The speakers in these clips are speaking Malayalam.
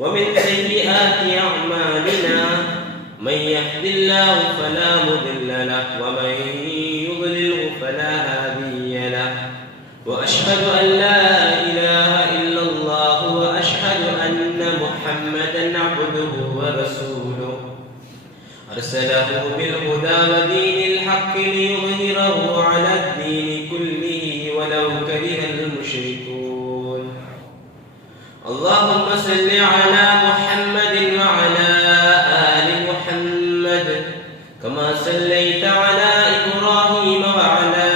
ومن سيئات أعمالنا من يهد الله فلا مضل له ومن يضلله فلا هادي له وأشهد أن لا إله إلا الله وأشهد أن محمدا عبده ورسوله أرسله بالهدى ودين الحق ليظهره على الدين كله ولو كره المشركون. اللهم صل على محمد وعلى آل محمد كما صليت على إبراهيم وعلى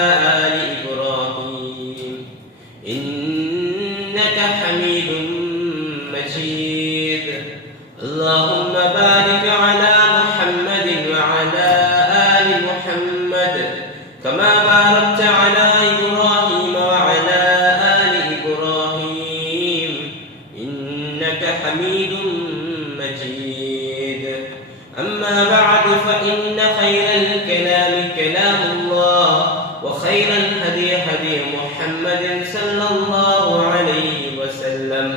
آل إبراهيم إنك حميد مجيد. اللهم بارك على محمد وعلى آل محمد كما باركت على إبراهيم وعلى آل إبراهيم إنك حميد مجيد. أما بعد فإن خير الكلام كلام الله وخير الهدي هدي محمد صلى الله عليه وسلم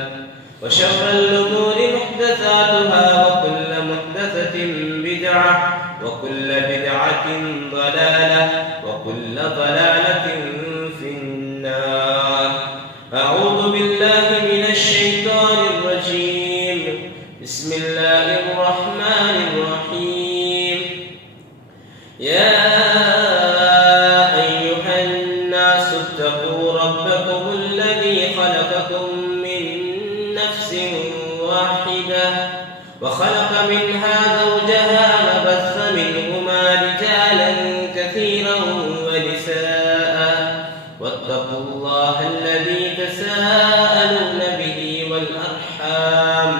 وشر الأمور محدثاتها وكل محدثة بدعة وكل بدعة ضلالة وكل ضلالة في النار. أعوذ بالله من الشيطان الرجيم. بسم الله الرحمن الرحيم. يا أيها الناس اتقوا ربكم الذي خلقكم من نفس واحدة وخلق منها زوجها وبث منهما رجالا كثيرا ونساء واتقوا الله الذي تساءلون به والأرحام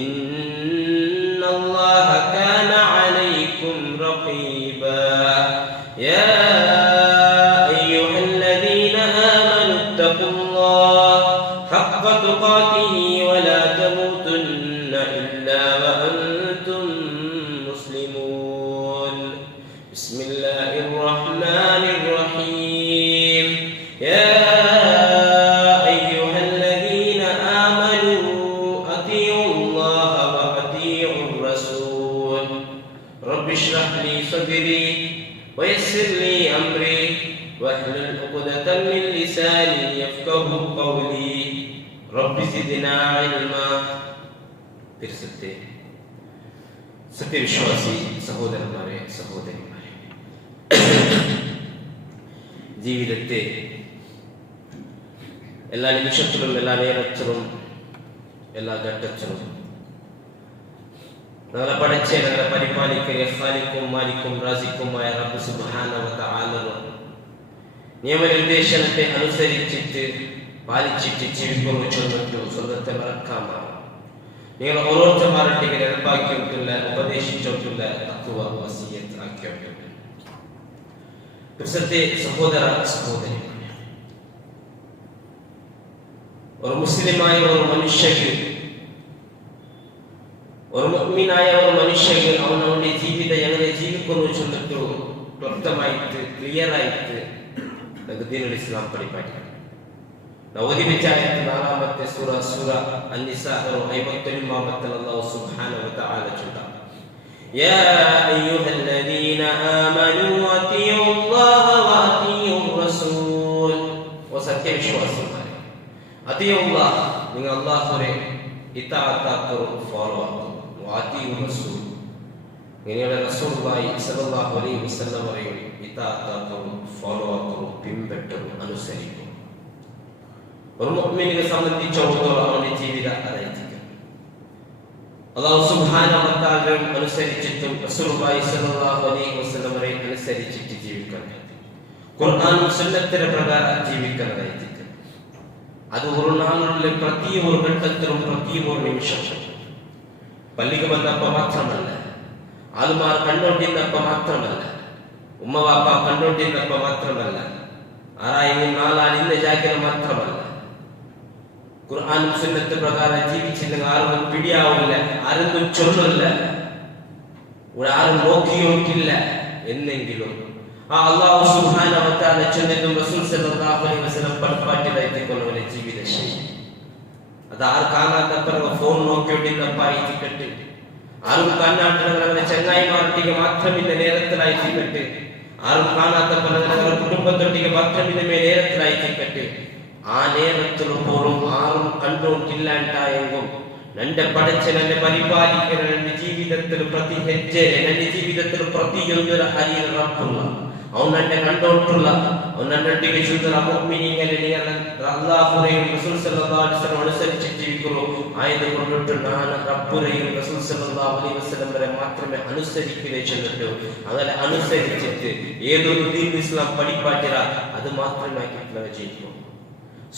إن الله كان عليكم رقيبا. يا أيها الذين آمنوا اتقوا الله حق تقاته ولا تموتن إلا وأنتم مسلمون. بسم الله الرحمن الرحيم. يا أيها الذين آمنوا أطيعوا الله وأطيعوا الرسول. رب اشرح لي صدري ويسر لي أمري واحلل عقدة من لساني يفقه قولي. رب زدنا علما. സത്യവിശ്വാസി സഹോദരന്മാരെ സഹോദരിമാരെ, ജീവിതത്തെ എല്ലാ നിമിഷത്തിലും എല്ലാ നേരത്തിലും എല്ലാ ഘട്ടത്തിലും ഞങ്ങളെ പഠിച്ച ഞങ്ങളെ പരിപാലിക്കുന്ന ഖാലിഖും മാലിക്കും റാസിക്കുമായ റബ്ബ് സുബ്ഹാനഹു വ തആല നിയമനിർദ്ദേശത്തെ അനുസരിച്ചിട്ട് പാലിച്ചിട്ട് ജീവിക്കുന്നു ചൊല്ലിട്ടു സ്വന്തത്തെ മറക്കാമാണ്. നിങ്ങൾ ഓരോരുത്തന്മാരുടെ നിർഭാഗ്യത്തില്ല ഉപദേശിച്ചിട്ടുള്ള തഖ്വ വസിയത്ത് ആക്കിയിട്ടുണ്ട്. സഹോദര സഹോദരി, ഒരു മുസ്ലിമായ ഒരു മനുഷ്യന്, ഒരു മുഅ്മിനായ ഒരു മനുഷ്യന് അവനവന്റെ ജീവിതം എങ്ങനെ ജീവിക്കുന്നു ചൊല്ലിട്ടു വ്യക്തമായിട്ട് ക്ലിയറായിട്ട് ദീനുൽ ഇസ്ലാം പഠിപ്പാക്കി. നാലാമത്തെ സൂറ അൻ-നിസാ 51 അല്ലാഹു സുബ്ഹാനഹു വ തആല ചൊല്ലുന്നു, യാ അയ്യുഹല്ലദീന ആമനൂ അത്തിയുല്ലാഹ വഅത്തിയുർ റസൂൽ. ഓ സത്യവിശ്വാസികളെ, അത്തിയുല്ലാഹ്, നിങ്ങൾ അല്ലാഹുവിനെ ഇതാഅത്ത് ആക്കൂ, ഫോളോ ആക്കൂ. വഅത്തിയുർ റസൂൽ, നിങ്ങളുടെ റസൂലുള്ളാഹി സ്വല്ലല്ലാഹു അലൈഹി വസല്ലം പറയും ഇതാഅത്ത് ആക്കൂ, ഫോളോ ആക്കൂ, പിൻപറ്റൂ, അനുസരിക്കൂ. ഒരു മുഅ്മിനിനെ സംബന്ധിച്ചിടത്തോളം അവന്റെ ജീവിതം അതായിരിക്കും. അല്ലാഹു സുബ്ഹാനഹു വ തആല അനുസരിച്ചിട്ടും റസൂലുള്ളാഹി സ്വല്ലല്ലാഹു അലൈഹി വസല്ലം അനുസരിച്ചിട്ട് ജീവിക്കണം. ഖുർആനും സുന്നത്തിന്റെ പ്രകാരം ജീവിക്കുന്നതായിരിക്കും. അത് ഒരു നാളിലെ പ്രതി ഒരു ഘട്ടത്തിലും പ്രതി ഒരു നിമിഷം പള്ളിക്ക് വന്നപ്പോൾ മാത്രമല്ല, ആളുമാർ കണ്ടോണ്ടിരുന്നപ്പോൾ മാത്രമല്ല, ഉമ്മ വാപ്പ കണ്ടോണ്ടിരുന്നപ്പോൾ മാത്രമല്ല, ആരായും നാലാളിന്റെ ജാഗ്രത മാത്രമല്ല, ഖുർആനും സുന്നത്ത് പ്രകാരം ജീവിച്ചില്ലെങ്കിൽ ആരും പിടിയാവില്ല, ആരെന്തും ചൊല്ലില്ല, ഇവിടെ ആരും നോക്കിയോക്കില്ല എന്നെങ്കിലും ആ അല്ലാഹു സുബ്ഹാനഹു വ തആല ചൊല്ലുന്ന റസൂൽ സല്ലല്ലാഹു അലൈഹി വസല്ലം പഠിപ്പാട്ടിലായിക്കൊള്ളുന്ന ജീവിത ശൈലി അത് ആറ് കാണാത്തപ്പറ ഫോൺ നോക്കിയോട്ടിന്നപ്പായിട്ടിട്ട് ആരും കാണാട്ടങ്ങനെ ചങ്ങായിമാരൊട്ടിಗೆ മാത്രമില്ല നേരത്തിലായിട്ടിട്ട് ആരും കാണാത്തപ്പറ കുടുംബത്തൊട്ടിಗೆ മാത്രമില്ല നേരത്തിലായിട്ടിട്ട് ആ നേരത്തിൽ പോലും ആരും കണ്ടുകൊണ്ടില്ല ഉണ്ടായെങ്കും ನನ್ನ ಪಡಚನನ್ನು ಪರಿಪಾಲಿಕರ ನನ್ನ ಜೀವಿತದಲ್ಲಿ ಪ್ರತಿ ಹೆಜ್ಜೆ ನನ್ನ ಜೀವಿತದಲ್ಲಿ ಪ್ರತಿಯೊಂದರ ಅರಿಯ ರಪ್ಪುಲ್ಲ ಅವನು ನನ್ನ ಕಂಡೋಟ್ಟುಲ್ಲ ಅವನು ನನ್ನೊಟ್ಟಿಗೆ ಸುಂದರ ಮುಗ್ಮಿನಿಂಗಲ್ಲಿ ಅಲ್ಲಾಹುರೆയും റസൂൽ സല്ലല്ലാഹു അലൈഹി വസല്ലം അനുസരിച്ച് ജീവിക്കുന്നു ആയതുകൊണ്ടിട്ട് ഞാൻ റബ്ബുരെയും റസൂൽ സല്ലല്ലാഹു അലൈഹി വസല്ലം വരെ മാത്രമേ അനുസരിക്കുകയെ ചെന്നിട്ടു അങ്ങനെ അനുസരിച്ചിട്ട് ഏതൊരു ദീൻ ഇസ്ലാം പഠിപ്പാട്ടിര അത് മാത്രമേ ജീവിക്കും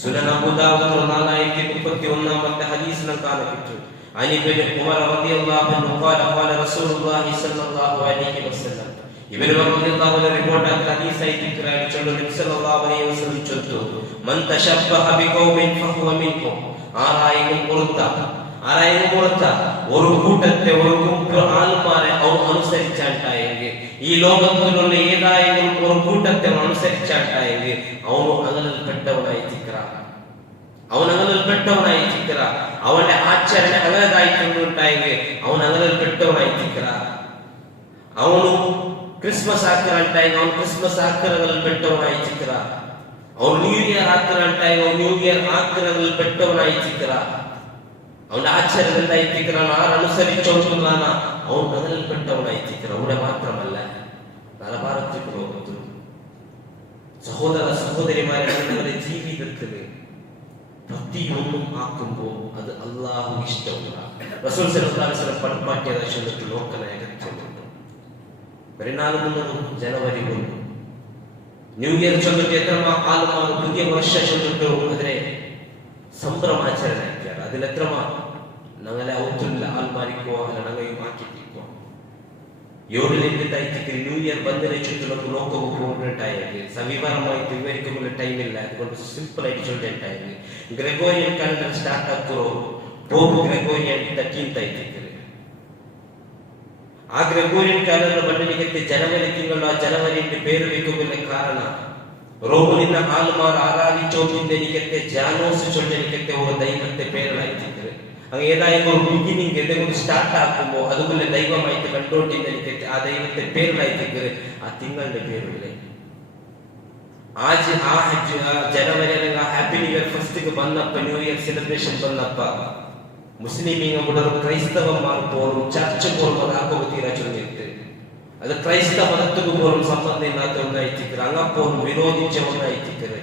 സുനൻ അബൂ ദാവൂദ് 4031 ഹദീസിൽ കാണപ്പെട്ടു അനി ഇബ്നു ഉമർ റളിയല്ലാഹു അൻഹു ഖാല റസൂലുള്ളാഹി സ്വല്ലല്ലാഹു അലൈഹി വസല്ലം ഇബ്നു ഉമർ റളിയല്ലാഹു അൻഹു റിപ്പോർട്ട് ആക്കിയ ഹദീസായി തിക്റായി ചൊല്ലു നബി സല്ലല്ലാഹു അലൈഹി വസല്ലം ചൊല്ലു മൻ തശബ്ബഹ ബിഖൗമിൻ ഫഹുവ മിൻഹും ആരായും പുറത്ത ഒരു കൂട്ടത്തെ ഒരു കൂട്ടം ആൾമാരെ അവർ അനുസരിച്ചാണ്ടായെങ്കിൽ ഈ ലോകത്തിലുള്ള ഏതായാലും ഒരു കൂട്ടത്തെ അനുസരിച്ചാണ്ടായെങ്കിൽ അവನು അകലൽപ്പെട്ടവനായി ചിക്കറ അവന്റെ ആചരണೆ അകലതായിട്ടുണ്ടായെങ്കിൽ അവൻ അകലൽപ്പെട്ടവനായി ചിക്കറ ಅವನು ಕ್ರಿಸ್ಮಸ್ ಹಾಕ್ತಾರಂಟಾಗ ಅವನು ಕ್ರಿಸ್ಮಸ್ ಹಾಕ್ತಾರಲ್ಪಟ್ಟವನಾയി ಚಿಕ್ಕರ ಅವನು ನ್ಯೂ ಇಯರ್ ಹಾಕ್ತಾರಂಟಾಗ ಅವನು ನ್ಯೂ ಇಯರ್ ಹಾಕ್ತಾರಲ್ಪಟ್ಟವನಾയി ಚಿಕ್ಕರ ಅವನ ಆಚರಣೆಯಲ್ಲಿ ಚಿಕ್ಕರ ನಾನು ಅನುಸರಿಸೋದಿಲ್ಲ ಅವನು ಅಗಲಲ್ಪಟ್ಟವನಾയി ಚಿಕ್ಕರ ಅವನೇ മാത്രമല്ല നരഭാരത്തിലേക്ക് പോകുന്നു സഹോദര സഹോദരിമാരെ നിങ്ങളുടെ ജീവിതത്തിൽ പ്രതിയൊന്നും ആക്കുമ്പോൾ അത് അല്ലാഹു ഇഷ്ടമുള്ള റസൂൽ സല്ലല്ലാഹു അലൈഹി വസല്ലം പഠിപ്പാട്ടിയത ചൊല്ലിട്ട് ലോകനായകത്തുണ്ട് പരിണാമം ജനുവരി 1 ന്യൂ ഇയർ ചൊല്ലിട്ട് എത്ര ആളുമാർ പുതിയ വർഷം ചൊല്ലിട്ട് അതിനെ സംഭ്രമാചരണ ആക്കിയാൽ അതിലെത്ര ഞങ്ങളെ ഔത്തുള്ള ആൾമാരിക്കോ അല്ല ഞങ്ങളെയും ആക്കിയിരിക്കോ ಏಳರಿಂದ ತಾಯ್ತಿಗೆ ನ್ಯೂ ಇಯರ್ ಬಂದರೆ ಚುತ್ತಲಕ್ಕೂ ನೋಕೋಬೇಕಾಗಿ ಸವಿವರಮಾಯಿತು ವಿವರಿಕೆಗಳ ಟೈಮ್ ಇಲ್ಲ ಅದಕ್ಕೊಂದು ಸಿಂಪಲ್ ಆಗಿ ಚೊಲ್ಲೆಂಟಾಗಿ ಗ್ರೆಗೋರಿಯನ್ ಕ್ಯಾಲೆಂಡರ್ ಸ್ಟಾರ್ಟ್ ಆಗ್ತಿರೋ ಪೋಪ್ ಗ್ರೆಗೋರಿಯನ್ 13th ಆಯ್ತಿದ್ದಾರೆ ಆ ಗ್ರೆಗೋರಿಯನ್ ಕ್ಯಾಲೆಂಡರ್ ಬಂಡಲಿಗೆ ಜನವರಿ ತಿಂಗಳು ಆ ಜನವರಿಯಿಂದ ಬೇರೆ ಬೇಕು ಕಾರಣ ರೋಮನಿನ ಆಲ್ಮಾರ್ ആരാധിച്ചോണ്ടിരിക്കത്തെ ജാനോസ് ചൊല്ലിരിക്കത്തെ ഒരു ദൈവത്തെ പേരായിട്ടിരിക്കുന്നത് അങ്ങ് ഏതായാലും ഒരു ബിഗിനിങ് എന്തെങ്കിലും സ്റ്റാർട്ട് ആക്കുമ്പോൾ അതുപോലെ ദൈവമായിട്ട് കണ്ടോണ്ടിരിക്കത്തെ ആ ദൈവത്തെ പേരായിട്ടിരിക്കുന്നത് ആ തിങ്കളുടെ പേരില്ലേ ആ ಜನವರಿ ಹ್ಯಾಪಿ ನ್ಯೂ ಇಯರ್ ಫಸ್ಟ್ಗೆ ಬಂದಪ್ಪ ನ್ಯೂ ಇಯರ್ ಸೆಲೆಬ್ರೇಷನ್ ಬಂದಪ್ಪ ಮುಸ್ಲಿಮೀಗ ಬಿಡರು ಕ್ರೈಸ್ತವ ಮಾರ್ಪೋರು ಚರ್ಚ್ ಪೋರು ಹಾಕೋತೀರಾ ಚೊಲ್ಲಿರುತ್ತೆ ಅದು ಕ್ರೈಸ್ತ ಮತಕ್ಕೂ ಪೋರು ಸಂಬಂಧ ಇಲ್ಲದ ಒಂದಾಯ್ತಿದ್ರು ಅಂಗಪ್ಪೋರು ವಿರೋಧಿಂಚ ಒಂದಾಯ್ತಿದ್ರು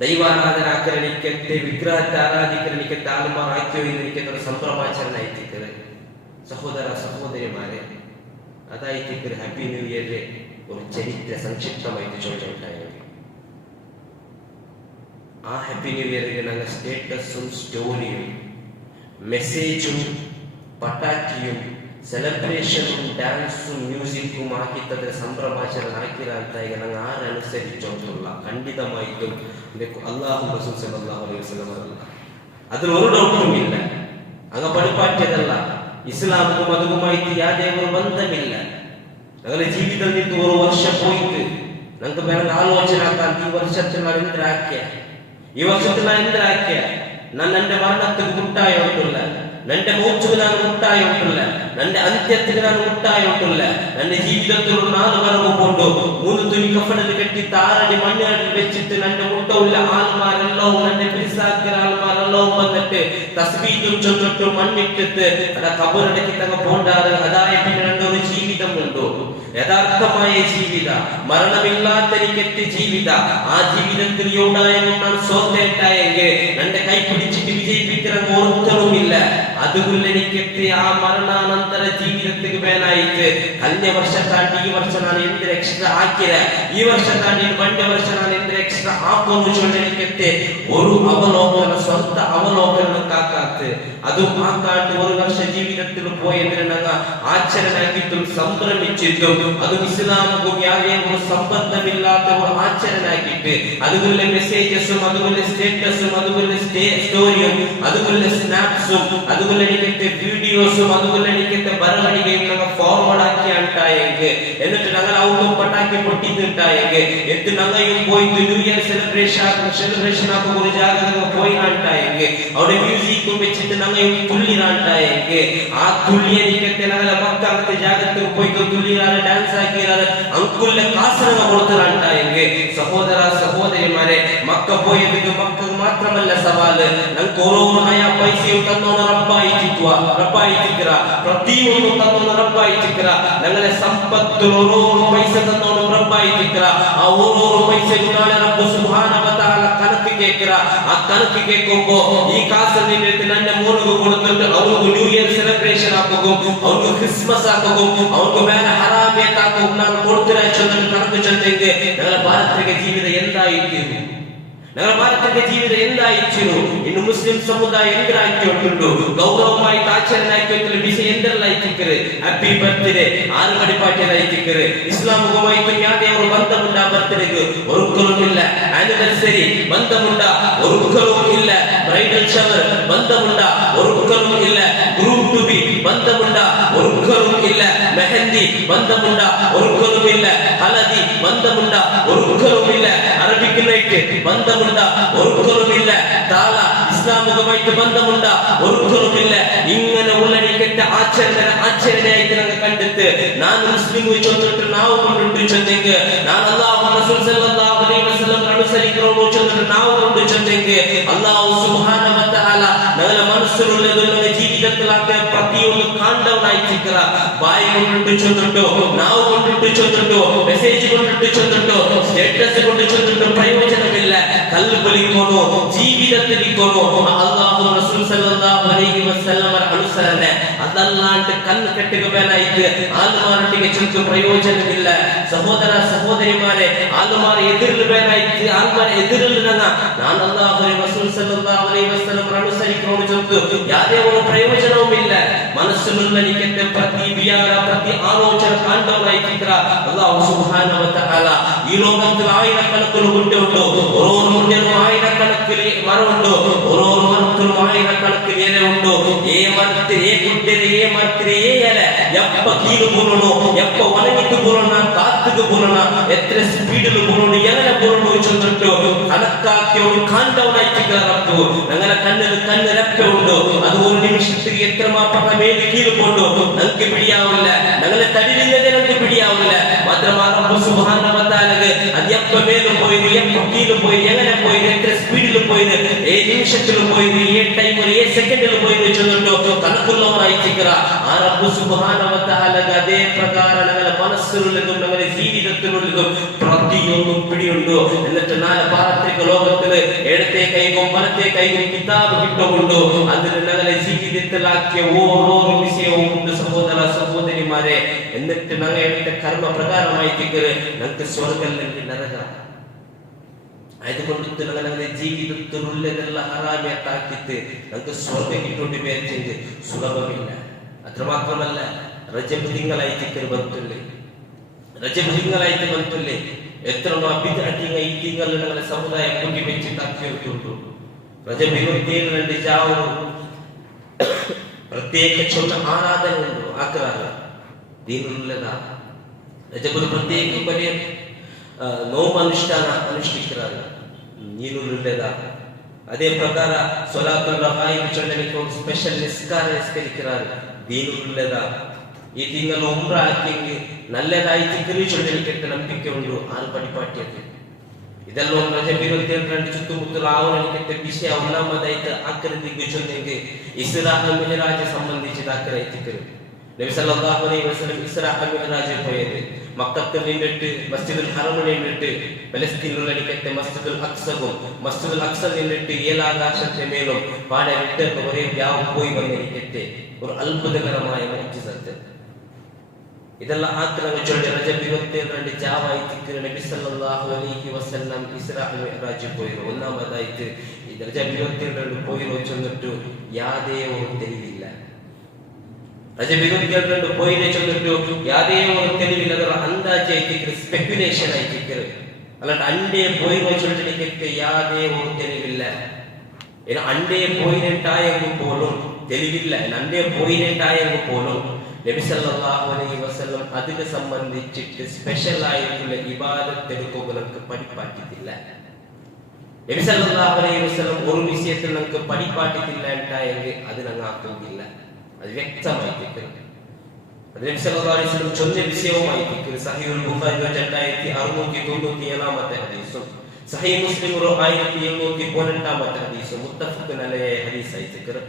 ದೈವಾರಾಧನೆ ಆಚರಣೆಕ್ಕೆ ವಿಗ್ರಹത്തെ ആരാധിക്കലിಕ್ಕೆ താൽമാർ ആക്കിയോയിരിക്കെ സംഭ്രമാചരണ ആയിട്ടിരിക്കുന്നത് സഹോദര സഹോദരിമാരെ അതായിട്ടിരിക്കുന്ന ഹാപ്പി ന്യൂ ഇയറിലെ ഒരു ചരിത്ര സംക്ഷിപ്തമായിട്ട് ചോദിച്ചിട്ടുണ്ടായിരുന്നു ആ ഹാപ്പി ന്യൂ ഇയറിൽ ഞങ്ങൾ സ്റ്റേറ്റസും സ്റ്റോറിയും മെസ്സേജും പട്ടാക്കിയും സെലിബ്രേഷനും ഡാൻസും മ്യൂസിക്കും ആക്കിത്തതിൽ സംഭ്രമാചരണം ആക്കിരാത്ത ഞങ്ങൾ ആരനുസരിച്ചോണ്ടുള്ള ഖണ്ഡിതമായിട്ടും അല്ലാഹു റസൂൽ സല്ലല്ലാഹു അലൈഹി വസല്ലം അതിൽ ഒരു ഡൗട്ടും ഇല്ല അങ്ങ് പഠിപ്പാറ്റിയതല്ല ഇസ്ലാമും അതുമായിട്ട് യാതൊരു ബന്ധമില്ല ഞങ്ങളുടെ ജീവിതത്തിൽ നിന്ന് ഒരു വർഷം പോയിട്ട് ഞങ്ങൾക്ക് വേറെ ആലോചന ആക്കാൻ ഈ വർഷത്തിൽ ഞാൻ എന്തിനാക്കിയ ഈ വർഷത്തിൽ ഞാൻ എന്തിനാക്കിയ ನಾನು ನನ್ನ ಮರಣಕ್ಕೆ ಮುಟ್ಟಾಯ ಉಂಟುಲ್ಲ ನನ್ನ ಮೌಚುಗೆ ನಾನು ಮುಟ್ಟಾಯ ಉಂಟುಲ್ಲ ನನ್ನ ಅಂತ್ಯಕ್ಕೆ ನಾನು ಮುಟ್ಟಾಯ ಉಂಟುಲ್ಲ ನನ್ನ ಜೀವಿತದಲ್ಲಿ ನಾನು ಮರಗೊಂಡು ಮೂರು ತುನಿ ಕಫನದಲ್ಲಿ ಕಟ್ಟಿ ತಾರಡಿ ಮಣ್ಣಿನಲ್ಲಿ വെച്ചിട്ട് ನನ್ನ മുട്ടവുള്ള ആൾമാരെല്ലാം ನನ್ನ പിരിസാക്കിയ ആൾമാരെല്ലാം വന്നിട്ട് തസ്ബീഹും ചൊല്ലിട്ട് മണ്ണിട്ടിട്ട് അട ഖബറടക്കി തങ്ങ പോണ്ടാറ് അതായത് എൻ്റെ ഒരു ജീവിതമുണ്ടോ യഥാർത്ഥമായ ജീവിത മരണമില്ലാത്തരിക്കത്തെ ജീവിത ആ ജീവിതത്തിൽ എവിടെയായാലും ഞാൻ സ്വന്തമായിട്ടായെങ്കിൽ എന്റെ കൈ പിടിച്ചിട്ട് വിജയിപ്പിക്കാൻ ഓർത്തറുമില്ല അതുകൊണ്ട് എനിക്കെത്തി ആ മരണാനന്തര ജീവിതത്തിന് വേനായിട്ട് കഴിഞ്ഞ വർഷം താണ്ടി ഈ വർഷം ഞാൻ എന്തൊരു എക്സ്ട്രാ ആക്കില്ല ഈ വർഷം താണ്ടി പണ്ട് വർഷം ഞാൻ എന്തൊരു എക്സ്ട്രാ ആക്കുമെന്ന് ചൊല്ലി എനിക്കെത്തി ഒരു അവലോകന സ്വന്ത അവലോകനം കാക്കാത്ത് അതും ആ കാണ്ട് ഒരു വർഷ ജീവിതത്തിൽ പോയതിന് ഞങ്ങൾ ആചരണാക്കിയിട്ടും സംഭ്രമിച്ചിട്ടും അതും ഇസ്ലാമും യാതൊരു സംബന്ധമില്ലാത്ത ഒരു ആചരണാക്കിയിട്ട് അതുപോലെ മെസ്സേജസും അതുപോലെ സ്റ്റേറ്റസും അതുപോലെ സ്റ്റോറിയും അതുപോലെ സ്നാപ്സും അതുപോലെ എനിക്കത്തെ വീഡിയോസും അതുപോലെ എനിക്കത്തെ ബരവണികയും ഞങ്ങൾ ഫോർവേഡ് ആക്കിയാണ്ടായെങ്കിൽ എന്നിട്ട് ഞങ്ങൾ ഔട്ടും പട്ടാക്കി പൊട്ടിട്ടുണ്ടായെങ്കിൽ എന്നിട്ട് ഞങ്ങളും പോയിട്ട് ന്യൂ ഇയർ സെലിബ്രേഷൻ ആക്കും ഒരു ജാഗ്രത പോയി ആണ്ടായെങ്കിൽ അവിടെ മ്യൂസിക്കും വെച്ചിട്ട് ഞങ്ങൾ തുള്ളിരാണ്ടായെങ്കിൽ ആ തുള്ളി എനിക്കൊക്കെ ഞങ്ങളെ മക്കളത്തെ ജാഗ്രത പോയിട്ട് തുള്ളിരാറ് ഡാൻസ് ആക്കിയാറ് അങ്കുള്ള കാസനങ്ങൾ കൊടുത്തിരാണ്ടായെങ്കിൽ സഹോദര സഹോദരിമാരെ മക്ക പോയതിന് മക്കൾക്ക് മാത്രമല്ല സവാല് ഞങ്ങൾക്ക് ഓരോ നയ പൈസയും തന്നോണം റബ്ബായിട്ടിക്കറ പ്രതിയൊന്നും തന്നോണം റബ്ബായിട്ടിക്കറ ഞങ്ങളെ സമ്പത്ത് ഓരോ പൈസ തന്നോണം റബ്ബായിട്ടിക്കറ ആ ഓരോ പൈസ നാളെ റബ്ബ് സുബ്ഹാനഹു വ തആല കണക്ക് കേൾക്കറ ആ കണക്ക് കേൾക്കുമ്പോ ഈ കാസർഗോഡ് ನನ್ನ ಮೂರಿಗೆ കൊടുത്തിട്ട് അവർക്ക് ന്യൂ ഇയർ സെലിബ്രേഷൻ ആക്കും അവർക്ക് ക്രിസ്മസ് ആക്കും അവർക്ക് മേലെ ഹറാമിയത്ത് ആക്കും ನಾನು ಕೊಡ್ತೀರಾ ಚಂದ್ರ ಕಣಕು ಚಂದ್ರಿಗೆ ഞങ്ങളുടെ ഭാരതത്തിന്റെ ജീവിതം എന്തായിരിക്കും ഞങ്ങളുടെ ഭാരതത്തിന്റെ ജീവിതം എന്തായിരിക്കും ഇന്ന് മുസ്ലിം സമുദായം എന്തിനാക്കിയിട്ടുണ്ടോ ഗൗരവമായിട്ട് ആചരണാക്കിയിട്ടുള്ള വിഷയം എന്തെല്ലായിട്ടിക്കറ് ഹാപ്പി ബർത്ത്ഡേ ആറുമണി പാട്ടിലായിട്ടിക്കറ് ഇസ്ലാമുമായിട്ട് യാതൊരു ബന്ധമുണ്ട ബർത്ത്ഡേക്ക് ഒരിക്കലുമില്ല ആനിവേഴ്സറി ബന്ധമുണ്ട ഒരിക്കലുമില്ല ബ്രൈഡൽ ഷവർ ബന്ധമുണ്ട ഒരിക്കലുമില്ല ഗ്രൂം ടു ബി ബന്ധമുണ്ട ഒരിക്കലുമില്ല മെഹന്തി ബന്ധമുണ്ട ഒരിക്കലുമില്ല ഹലദി ബന്ധമുണ്ട ഒരിക്കലുമില്ല അറബിക് നൈറ്റ് ബന്ധമുണ്ട ഒരിക്കലുമില്ല താല ഇസ്ലാമുമായിട്ട് ബന്ധമുണ്ട ഒരിക്കലുമില്ല ഇങ്ങനെ ഉള്ളടിക്കട്ട ആചരണയായിട്ട് ഞങ്ങൾ കണ്ടിട്ട് ನಾನು ಮುಸ್ಲಿಂ ಚಂದ್ರಟ್ಟು ನಾವು ಕೊಂಡು ಚಂದೆಂಗೆ ನಾನು ಅಲ್ಲಾಹ್ ರಸೂಲ್ ಸಲ್ಲಲ್ಲಾಹು ಅಲೈಹಿ ವಸಲ್ಲಂ ಅನುಸರಿಕರು ಚಂದ್ರಟ್ಟು ನಾವು ಕೊಂಡು ಚಂದೆಂಗೆ ಅಲ್ಲಾಹ್ ಸುಬ್ಹಾನಹು ವ ತಆಲ ನಗಲ ಮನಸ್ಸುಳ್ಳದು ನಮ್ಮ ಜೀವಿತಕ್ಕೆ ಪ್ರತಿಯೊಂದು ಕಾಂಡವನಾಯಿತಿಕರ ಬಾಯಿ ಕೊಂಡು ಚಂದ್ರಟ್ಟು ನಾವು ಕೊಂಡು ಚಂದ್ರಟ್ಟು ಮೆಸೇಜ್ ಕೊಂಡು ಚಂದ್ರಟ್ಟು ಸ್ಟೇಟಸ್ ಕೊಂಡು ಚಂದ್ರಟ್ಟು ಪ್ರಯೋಜನವಿಲ್ಲ ಕಲ್ಬಲಿಕೋನು ಜೀವಿತದಲ್ಲಿಕೋನು ಅಲ್ಲಾಹ್ ರಸೂಲ್ ಸಲ್ಲಲ್ಲಾಹು ಅಲೈಹಿ ವಸಲ್ಲಂ ಅನುಸರಣೆ ಅದಲ್ಲಾಂತ ಕಣ್ಣು ಕಟ್ಟಿಗೆ ಬೇಲಾಯಿತು ಆಲ್ಮಾರಟಿಗೆ ಚಂದು ಪ್ರಯೋಜನವಿಲ್ಲ ಸಹೋದರ ಸಹೋದರಿಮಾರೆ ಆಲ್ಮಾರ ಎದುರಿಲು ಬೇಲಾಯಿತು ಆಲ್ಮಾರ ಎದುರಿಲು ನಾನು ಅಲ್ಲಾಹ್ ರಸೂಲ್ ಸಲ್ಲಲ್ಲಾಹು ಅಲೈಹಿ ವಸಲ್ಲಂ ಅನುಸರಿಕೊಂಡು ಚಂದು ಯಾವುದೇ ಒಂದು ಪ್ರಯೋಜನವಿಲ್ಲ ಮನಸ್ಸಿನಲ್ಲಿ ಪ್ರತಿ ವಿಚಾರ ಪ್ರತಿ ಆಲೋಚನೆ ಕಾಂಡವನಾಯಿತಿದ್ರ ಅಲ್ಲಾಹ್ ಸುಬ್ಹಾನಹು ವ ತಆಲ ಈ ಲೋಕത്തിൽ ആയിരക്കണക്കിന് ഉണ്ട് ഓരോ മുന്നിലും ആയിരക്കണക്കിന് മരമുണ്ട് ഓരോ മരത്തിലും ആയിരക്കണക്കിന് ഇല ഉണ്ട് ഏ മരത്തിൽ ഏ കുട്ടിന് ഏ മരത്തിൽ ഏ ഇല എപ്പ കീഴ് പോകണോ എപ്പ ഒണങ്ങിട്ട് പോകണ കാത്തുക്ക് പോകണ എത്ര സ്പീഡിൽ പോകണോ എങ്ങനെ പോകണോ ചൊന്നിട്ട് കണക്കാക്കിയോട് കാണ്ടവനായിട്ട് റബ്ബ് ഞങ്ങളെ കണ്ണ് രപ്പ ഉണ്ട് അത് ഒരു നിമിഷത്തിൽ എത്രമാത്രം മേല് കീഴ് പോണ്ടോ ഞങ്ങൾക്ക് പിടിയാവില്ല ഞങ്ങളെ തടിയില്ലതേ ഞങ്ങൾക്ക് പിടിയാവില്ല മാത്രമാ റബ്ബ് സുബ്ഹാനഹു വ തആല അത് എപ്പ മേലും പോയത് എപ്പ കീഴ് പോയത് എങ്ങനെ പോയത് എത്ര സ്പീഡിൽ പോയത് ഏ നിമിഷത്തിൽ പോയത് ഏ ടൈമിൽ ഏ സെക്കൻഡിൽ പോയത് ചൊന്നിട്ടോ കണക്കുള്ളവനായിട്ടിക്കറ ആ റബ്ബ് സുബ്ഹാനഹു വ തആല അതേ പ്രകാരം ഞങ്ങളുടെ മനസ്സിലുള്ളതും ഞങ്ങളുടെ ജീവിതത്തിലുള്ളതും പ്രതിയൊന്നും പിടിയുണ്ടോ എന്നിട്ട് നാളെ പാരത്രിക ലോകത്തില് ഇടത്തെ കൈകും വലത്തെ കൈകും കിതാബ് കിട്ടുകൊണ്ടോ അതിന് ഞങ്ങളുടെ ജീവിതത്തിലാക്കിയ ഓരോ വിഷയവും ഉണ്ട് സഹോദര സഹോദരിമാരെ എന്നിട്ട് ഞങ്ങളുടെ കർമ്മ പ്രകാരമായിട്ടിക്കറ് ഞങ്ങൾക്ക് സ്വർഗ്ഗല്ലെങ്കിൽ നരക അതുകൊണ്ട് ഞങ്ങളുടെ ജീവിതത്തിലുള്ളതെല്ല ഹറാമിയത്താക്കിയിട്ട് ഞങ്ങൾക്ക് സ്വർഗ്ഗം കിട്ടുകൊണ്ട് പേരിച്ചെങ്കിൽ സുലഭമില്ല അത്രമാത്രമല്ല ರಜಬ್ ತಿಂಗಳಾಯ್ತಿಕ್ಕರು ಬಂತುಲ್ಲೆ ರಜಬ್ ತಿಂಗಳಾಯ್ತು ಬಂತುಲ್ಲೆ ಎತ್ರ ಬಿದ್ಅಟಿಂಗ ಈ ತಿಂಗಳು ನನ್ನ ಸಮುದಾಯ ಕುಂಡಿ ಬೆಚ್ಚಿ ತಾಕಿಯುಂಟು ರಜಬ್ 27 ಜಾವು ಪ್ರತ್ಯೇಕ ಚೊನ್ನ ಆರಾಧನೆ ಉಂಟು ಆಕ್ರಾರ ದೀನುಲ್ಲದ ರಜಬ್ ಪ್ರತ್ಯೇಕ ಬರಿಯ ನೋವು ಅನುಷ್ಠಿಕ್கிறாರ ನೀನುಲ್ಲದ ಅದೇ ಪ್ರಕಾರ ಸಲಾತುಲ್ ರಫಾಯಿ ಚೊನ್ನನಿಗೆ ಒಂದು ಸ್ಪೆಷಲ್ ನಿಸ್ಕಾರಿಕ್கிறாರ ದೀನುಲ್ಲದ ഈ തിങ്കൾ ഉംറ ആക്കിയെങ്കിൽ നല്ലതായിട്ട് ചൊല്ലിക്കെട്ട് നമ്പിക്ക ഉണ്ട് ആറ് പടിപ്പാട്ടിയത് ഇതെല്ലാം റജബ് 27 ചുറ്റുമുത്തുള്ള ആവണിക്കെട്ട് വിഷയ ഒന്നാമതായിട്ട് ആക്രതിക്ക് ചൊല്ലെങ്കിൽ ഇസ്രാ മിഹ്റാജ് സംബന്ധിച്ച് ആക്രഹിക്കരുത് നബി സല്ലല്ലാഹു അലൈഹി വസല്ലം ഇസ്രാ മിഹ്റാജ് പോയത് മക്കത്തിൽ നിന്നിട്ട് മസ്ജിദുൽ ഹറമിൽ നിന്നിട്ട് ഫലസ്തീനിലുള്ളടിക്കത്തെ മസ്ജിദുൽ അക്സൽ നിന്നിട്ട് 7 ആകാശത്തെ മേലും പാടെ വിട്ട് ഒരേ വ്യാവ് പോയി വന്നിരിക്കത്തെ ഒരു അത്ഭുതകരമായ മുഅ്ജിസത്ത് ಇದೆಲ್ಲ ಆಕ್ರಮ ಚೊಳ್ಳೆ ರಜಬ್ 27 ಜಾವಾಯಿತು ನಬಿ ಸಲ್ಲಲ್ಲಾಹು ಅಲೈಹಿ ವಸಲ್ಲಂ ಇಸ್ರಾ ಮಿಅ್ರಾಜ್ പോയത് ഒന്നാമതായിട്ട് ഈ ರಜಬ್ 27 പോയിരോ ചൊന്നിട്ട് യാതേ ഒരു തെളിവില്ല ರಜಬ್ 27 പോയിരോ ചൊന്നിട്ട് യാതേ ഒരു തെളിവില്ല ಅದರ ಅಂದಾಜಾಯಿತು ಸ್ಪೆಕ್ಯುಲೇಷನ್ ಆಯಿತು ಅಲ್ಲಂತ ಅಂಡೇ പോയിരോ ചൊല്ലിട്ട് യാതേ ഒരു തെളിവില്ല ഇനി അണ്ടേ പോയിട്ടായെങ്കിൽ പോലും തെളിവില്ല അണ്ടേ പോയിട്ടായെങ്കിൽ പോലും നബി സല്ലല്ലാഹു അലൈഹി വസല്ലം അതിനെ സംബന്ധിച്ചിട്ട് സ്പെഷ്യൽ ആയിട്ടുള്ള ഇബാദത്ത് എടുക്കുക നമുക്ക് പഠിപ്പാറ്റിട്ടില്ല നബി സല്ലല്ലാഹു അലൈഹി വസല്ലം ഒരു വിഷയത്തിൽ നമുക്ക് പഠിപ്പാട്ടിട്ടില്ല ഉണ്ടായെങ്കിൽ അത് ഞങ്ങൾ ആക്കുന്നില്ല. അത് വ്യക്തമായിട്ട് അത് നബി സല്ലല്ലാഹു അലൈഹി വസല്ലം ചൊന്ന വിഷയവുമായിട്ട് സഹീഹുൽ ബുഖാരി 2697 ഹദീസും സഹീഹ് മുസ്ലിം 1718 ഹദീസും മുത്തഫഖുൻ അലൈഹി ഹദീസായിട്ട്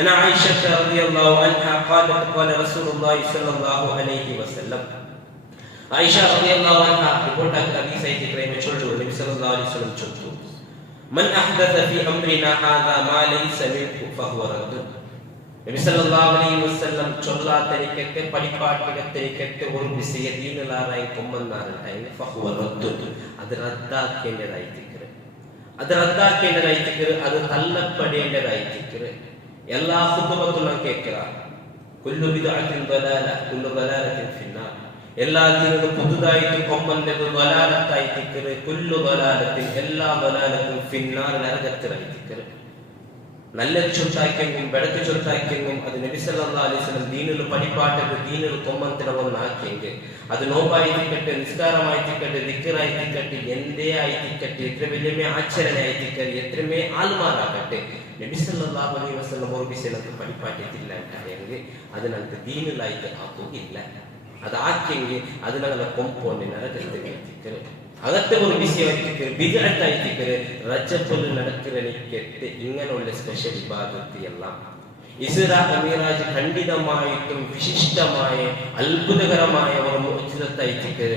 അന ആയിഷ റളിയല്ലാഹു അൻഹ قالت قال رسول الله صلى الله عليه وسلم ആയിഷ റളിയല്ലാഹു അൻഹ റിപ്പോർട്ട് ആക്കിയ ഹദീസായിട്ട് ചൊല്ലുന്നു നബി സല്ലല്ലാഹു അലൈഹി വസല്ലം ചൊല്ലുന്നു മൻ അഹ്ദത ഫീ അംരിനാ ഹാദാ മാ ലൈസ മിൻഹു ഫഹുവ റദ്ദ്. നബി സല്ലല്ലാഹു അലൈഹി വസല്ലം ചൊല്ലാത്തരിക്കത്തെ പഠിപ്പാട്ടിനത്തെ ഒരു വിഷയ ദീനിലാറായി കൊമ്പന്നാറുണ്ടായി ഫഹുവ റദ്ദ്. അത് റദ്ദാക്കേണ്ടതായിട്ടിക്കറ്, അത് റദ്ദാക്കേണ്ടതായിട്ടിക്കറ്, അത് തള്ളപ്പെടേണ്ടതായിട്ടിക്കറ്. എല്ലാ ഖുതുബത്തും കേൾക്കുക കുല്ലു ബിദ്അത്തിൻ ദലാല കുല്ലു ദലാലത്തിൻ ഫിന്നാർ. എല്ലാ ദീനും പുതുതായിട്ട് കൊമ്പന്റത് ദലാലത്തായിട്ടിക്കറ്, കുല്ലു ദലാലത്തിൻ എല്ലാ ദലാലത്തും ഫിന്നാർ നരകത്തിലായിട്ടിക്കറ്. നല്ല ചൊട്ടാക്കിയെങ്കും ಬೆಳಕು ചൊട്ടാക്കിയെങ്കും അത് നബി സല്ലല്ലാഹു അലൈഹി വസല്ലം ദീനിൽ പഠിപ്പാട്ടത് ദീനിൽ കൊമ്പത്തിനൊന്നാക്കിയെങ്കിൽ അത് നോമ്പായിട്ടിക്കട്ടെ, നിസ്കാരമായിട്ടിക്കട്ടെ, ദിക്റായിട്ടിക്കട്ടെ, എന്തേ ആയിട്ടിക്കട്ടെ, എത്ര വലിയ ആചരണയായിട്ടിക്കട്ടെ, എത്രമേ ആൽമാറാകട്ടെ, നബി സല്ലല്ലാഹു അലൈഹി വസല്ലം ഒരു വിഷയം നമുക്ക് പഠിപ്പാട്ടിട്ടില്ല എങ്കിൽ അത് നമുക്ക് ദീനിലായിട്ട് ആക്കുകയില്ല. അത് ആക്കിയെങ്കിൽ അത് ഞങ്ങളെ കൊമ്പോണ്ട് നരകത്തിക്കറ്. അകത്തെ ഒരു വിഷയമായിട്ട് ബിദ്അത്തായിട്ട് റജബിൽ നടക്കുന്നതിനകത്ത് ഇങ്ങനെയുള്ള സ്പെഷ്യൽ ഇബാദത്ത് എല്ലാം ഇസ്രാ മിഅ്റാജ് ഖണ്ഡിതമായിട്ടും വിശിഷ്ടമായ അത്ഭുതകരമായ ഒരു മുഅ്ജിസത്തായിട്ട്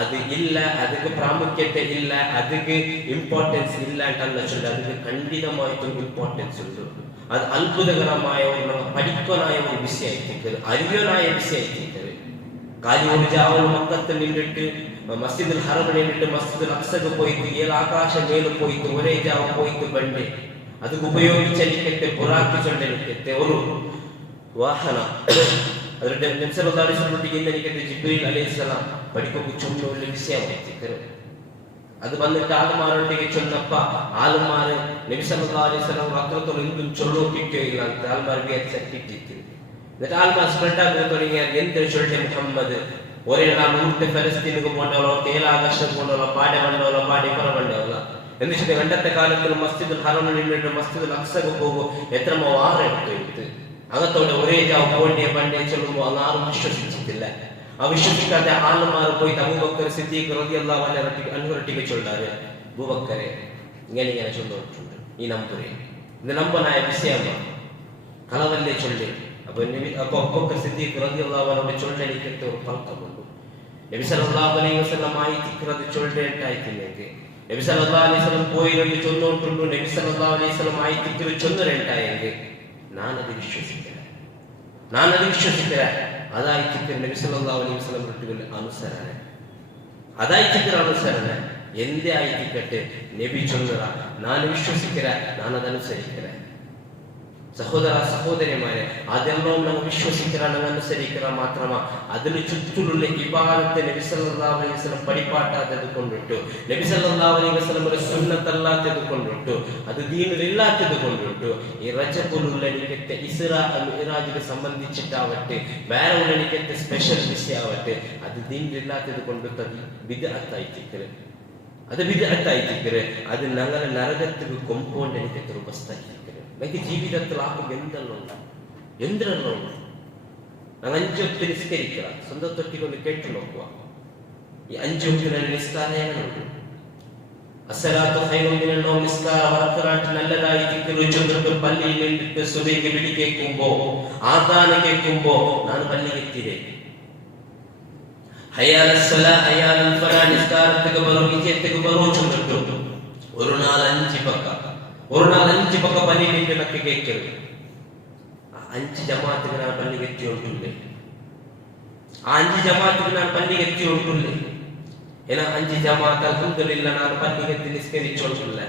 അത് ഇല്ല, അതിക്ക് പ്രാമുഖ്യത്തെ ഇല്ല, അതിക്ക് ഇമ്പോർട്ടൻസ് ഇല്ല എന്നല്ല ചൊല്ല, അതിക്ക് ഖണ്ഡിതമായിട്ടും ഇമ്പോർട്ടൻസ് ഉണ്ട്. അത് അത്ഭുതകരമായ ഒരു പഠിക്കാനായ ഒരു വിഷയമായിട്ട് അറിയാനായ വിഷയമായിട്ട് കാലിയോട് ജാവൽ മക്കത്ത് നിന്നിട്ട് മസ്ജിദുൽ ഹറമിൽ നിന്നിട്ട് മസ്ജിദുൽ അഖ്സക്ക് പോയിട്ട് ആകാശ മേൽ പോയിട്ട് ഒരേ ജാവ പോയിട്ട് ബണ്ട് അത് ഉപയോഗിച്ചെനിക്കത്തെ പുറാക്കി ചൊണ്ടെനിക്കത്തെ ഒരു വാഹന അവരുടെ നബി സല്ലല്ലാഹു അലൈഹി വസല്ലം എനിക്കത്തെ ജിബ്രീൽ അലൈഹിസ്സലാം പഠിപ്പൊക്കെ ചൊല്ലുള്ള വിഷയമായിട്ട് അത് വന്നിട്ട് ആളുമാരോടേക്ക് ചൊന്നപ്പ ആളുമാര് നബി സല്ലല്ലാഹു അലൈഹി വസല്ലം അത്രത്തോളം എന്തും ചൊല്ലോക്കിയില്ല ಅಂತ ആളുമാർ വിചാരിച്ചിട്ട് എന്നിട്ട് ആൾമാർ സ്പ്രെഡ് ആക്കാൻ തുടങ്ങിയാൽ എന്ത് ചൊല്ലെ മുഹമ്മദ് ഒരേ നാൾ ഊട്ട് ഫലസ്തീനുക്ക് പോണ്ടവളോ തേലാകാശം പോണ്ടവളോ പാടെ വണ്ടവളോ പാടി പറ വണ്ടവളോ എന്നിട്ട് പണ്ടത്തെ കാലത്തിൽ മസ്ജിദുൽ ഹറമിൽ നിന്നിട്ട് മസ്ജിദുൽ അഖ്സക്ക് പോകും എത്രമോ ആറെടുത്ത് അകത്തോടെ ഒരേ ജാവ് പോണ്ടിയെ പണ്ടേ ചൊല്ലുമ്പോൾ അങ്ങ് ആരും വിശ്വസിച്ചിട്ടില്ല. ആ വിശ്വസിക്കാതെ ആളുമാർ പോയി അബൂബക്കർ സിദ്ദീഖ് റളിയല്ലാഹു അൻഹുവിനെ ചൊല്ലാറ് അബൂബക്കറെ ഇങ്ങനെ ചൊല്ലിട്ടുണ്ട് ഈ നമ്പുരെ ഇത് നമ്പനായ വിഷയമാണ് കളവല്ലേ ചൊല്ലി. അപ്പൊ അബൂബക്കർ സിദ്ദീഖ് റളിയല്ലാഹു അൻഹു ചൊല്ലലിക്കത്തെ ഒരു പൽക്കമുണ്ട്. നബി സല്ലല്ലാഹു അലൈഹി വസല്ലം ആയിത്തിക്கிறது ചൊല്ലേണ്ടായിട്ടില്ലെങ്കിൽ നബി സല്ലല്ലാഹു അലൈഹി വസല്ലം പോയിരണ്ട് ചൊല്ലോണ്ടുണ്ട്. നബി സല്ലല്ലാഹു അലൈഹി വസല്ലം ആയിത്തിക്கிறது ചൊല്ലേണ്ടായെങ്കിൽ ഞാനത് വിശ്വസിക്കില്ല. അതായിത്തിക്கிறது നബി സല്ലല്ലാഹു അലൈഹി വസല്ലം വിട്ടുകൊണ്ട് അനുസരണ, അതായിത്തിക്கிறது അനുസരണ. എന്തേ ആയിത്തിക്കട്ടെ നബി ചൊല്ലറ ഞാൻ വിശ്വസിക്കില്ല, ഞാനതനുസരിക്കില്ല. സഹോദര സഹോദരിമാരെ, അതെല്ലാം നമ്മൾ വിശ്വസിക്കുക, നമ്മൾ അനുസരിക്കുക മാത്രമാ. അതിന് ചുറ്റുമുള്ള ഇബാദത്ത് നബി സല്ലല്ലാഹു അലൈഹി വസല്ലം പഠിപ്പാട്ടാത്തത് കൊണ്ടിട്ടു, നബി സല്ലല്ലാഹു അലൈഹി വസല്ലം ഒരു സുന്നത്തല്ലാത്തത് കൊണ്ടിട്ടു, അത് ദീനിലില്ലാത്തത് കൊണ്ടിട്ടു. ഈ റജബുലുള്ള എനിക്കത്തെ ഇസ്രാ മിഅ്റാജിനെ സംബന്ധിച്ചിട്ടാവട്ടെ, വേറെ ഉള്ള എനിക്കത്തെ സ്പെഷ്യൽ വിഷയമാവട്ടെ, അത് ദീനിലില്ലാത്തത് കൊണ്ടിട്ട് അത് ബിദ്അത്തായിട്ടിക്കറ്, അത് ബിദ്അത്തായിട്ടിക്കറ്. അത് ഞങ്ങളെ നരകത്തിക്ക് കൊമ്പോണ്ട് എനിക്കത്തെ ഒരു വസ്തായിട്ടിക്കറ്. എനിക്ക് ജീവിതത്തിൽ ആക്കും എന്തെല്ലാം ഉണ്ട്. ഞങ്ങൾ 5 വക്ത് നിസ്കരിക്കുക, സ്വന്തം തൊട്ടിക്കൊന്ന് കേട്ടു നോക്കുക. ഈ 5 വക്തിന് നിസ്കാരങ്ങളുണ്ട്. അസ്സലാത്തു ഖൈറും മിനൻ നൗം നിസ്കാര വർക്കറാട്ട് നല്ലതായിട്ട് പള്ളിയിൽ നിന്നിട്ട് സുബഹിക്ക് വിളി കേൾക്കുമ്പോ, ആദാന കേൾക്കുമ്പോ ഞാൻ പള്ളിയിലെത്തിയേ ഹയ്യാലൽ സ്വലാ ഹയ്യാലൽ ഫലാ നിസ്കാരത്തിക്ക് ബറോ വിജയത്തിക്ക് ബറോ ചൊല്ലിട്ടു. ഒരു നാൾ 5 പക്ക പള്ളിയിലേക്ക് നക്കി കേൾക്കരുത്. 5 ജമാഅത്തിന് ഞാൻ പള്ളി കെറ്റിയോണ്ടില്ലേ, 5 ജമാഅത്തിന് ഞാൻ പള്ളി കെറ്റിയോണ്ടില്ലേ. ഏനാ 5 ജമാഅത്ത് അൽഹംദുലില്ലാഹ് ഞാൻ പള്ളി കെറ്റി നിസ്കരിച്ചോണ്ടില്ല.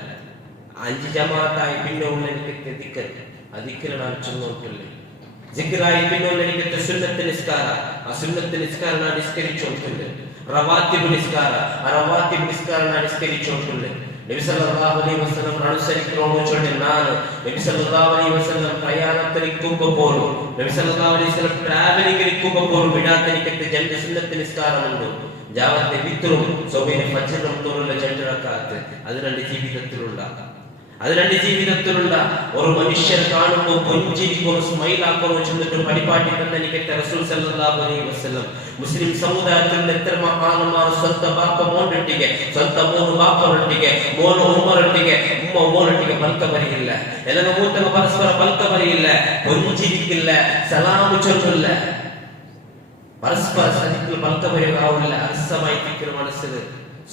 5 ജമാഅത്തായി പിന്നെ ഉള്ള എനിക്ക് ദിക്ർ, ദിക്ർ ഞാൻ ചൊല്ലോണ്ടില്ലേ. ദിക്റായി പിന്നെ ഉള്ള എനിക്ക് സുന്നത്ത് നിസ്കാര, ആ സുന്നത്ത് നിസ്കാരം ഞാൻ നിസ്കരിച്ചോണ്ടില്ലേ. റവാത്തിബ് നിസ്കാര, ആ റവാത്തിബ് നിസ്കാരം ഞാൻ നിസ്കരിച്ചോണ്ടില്ലേ. നബി സല്ലല്ലാഹു അലൈഹി വസല്ലം അനുസരിക്കണോന്ന് ചൊല്ലിയ ഞാൻ നബി സല്ലല്ലാഹു അലൈഹി വസല്ലം പ്രയാണത്തിനിരിക്കുമ്പോൾ പോലും, നബി സല്ലല്ലാഹു അലൈഹി വസല്ലം ട്രാവലിംഗിരിക്കുമ്പോൾ പോലും വിടാത്തിരിക്കത്തെ 2 സുന്നത്ത് നിസ്കാരമുണ്ട്. ജാവത്തെ വിത്രും സൗബിനെ ഫജ്റും തോറുള്ള 2 റക്അത്ത്, അത് 2 ജീവിതത്തിലുള്ള അതിന്റെ ജീവിതത്തിലുള്ള ഒരു മനുഷ്യർ കാണുമ്പോൾ പുഞ്ചിരിക്കുന്നു, സ്മൈലാക്കുന്നു ചെന്നിട്ട് പരിപാടി തന്നെ എനിക്ക് റസൂൽ സല്ലല്ലാഹു അലൈഹി വസല്ലം മുസ്ലിം സമുദായത്തിൽ എത്ര മഹാന്മാർ ಸ್ವಂತ ಬಾಪ ಮೋನೊಟ್ಟಿಗೆ ಸ್ವಂತ ಮೂರು ಬಾಪರೊಟ್ಟಿಗೆ ಮೋನ ಉಮ್ಮರೊಟ್ಟಿಗೆ ಉಮ್ಮ ಮೋನೊಟ್ಟಿಗೆ ಬಲ್ಕ ಬರಿಯಿಲ್ಲ ಎಲ್ಲನ ಮೂತನ ಪರಸ್ಪರ ಬಲ್ಕ ಬರಿಯಿಲ್ಲ പുഞ്ചിരിക്കില്ല സലാം ചൊല്ലില്ല പരസ്പര സഹിക്കുന്ന ബൽക ബരിയാവില്ല അരസമായി തിക്കുന്ന മനസ്സിൽ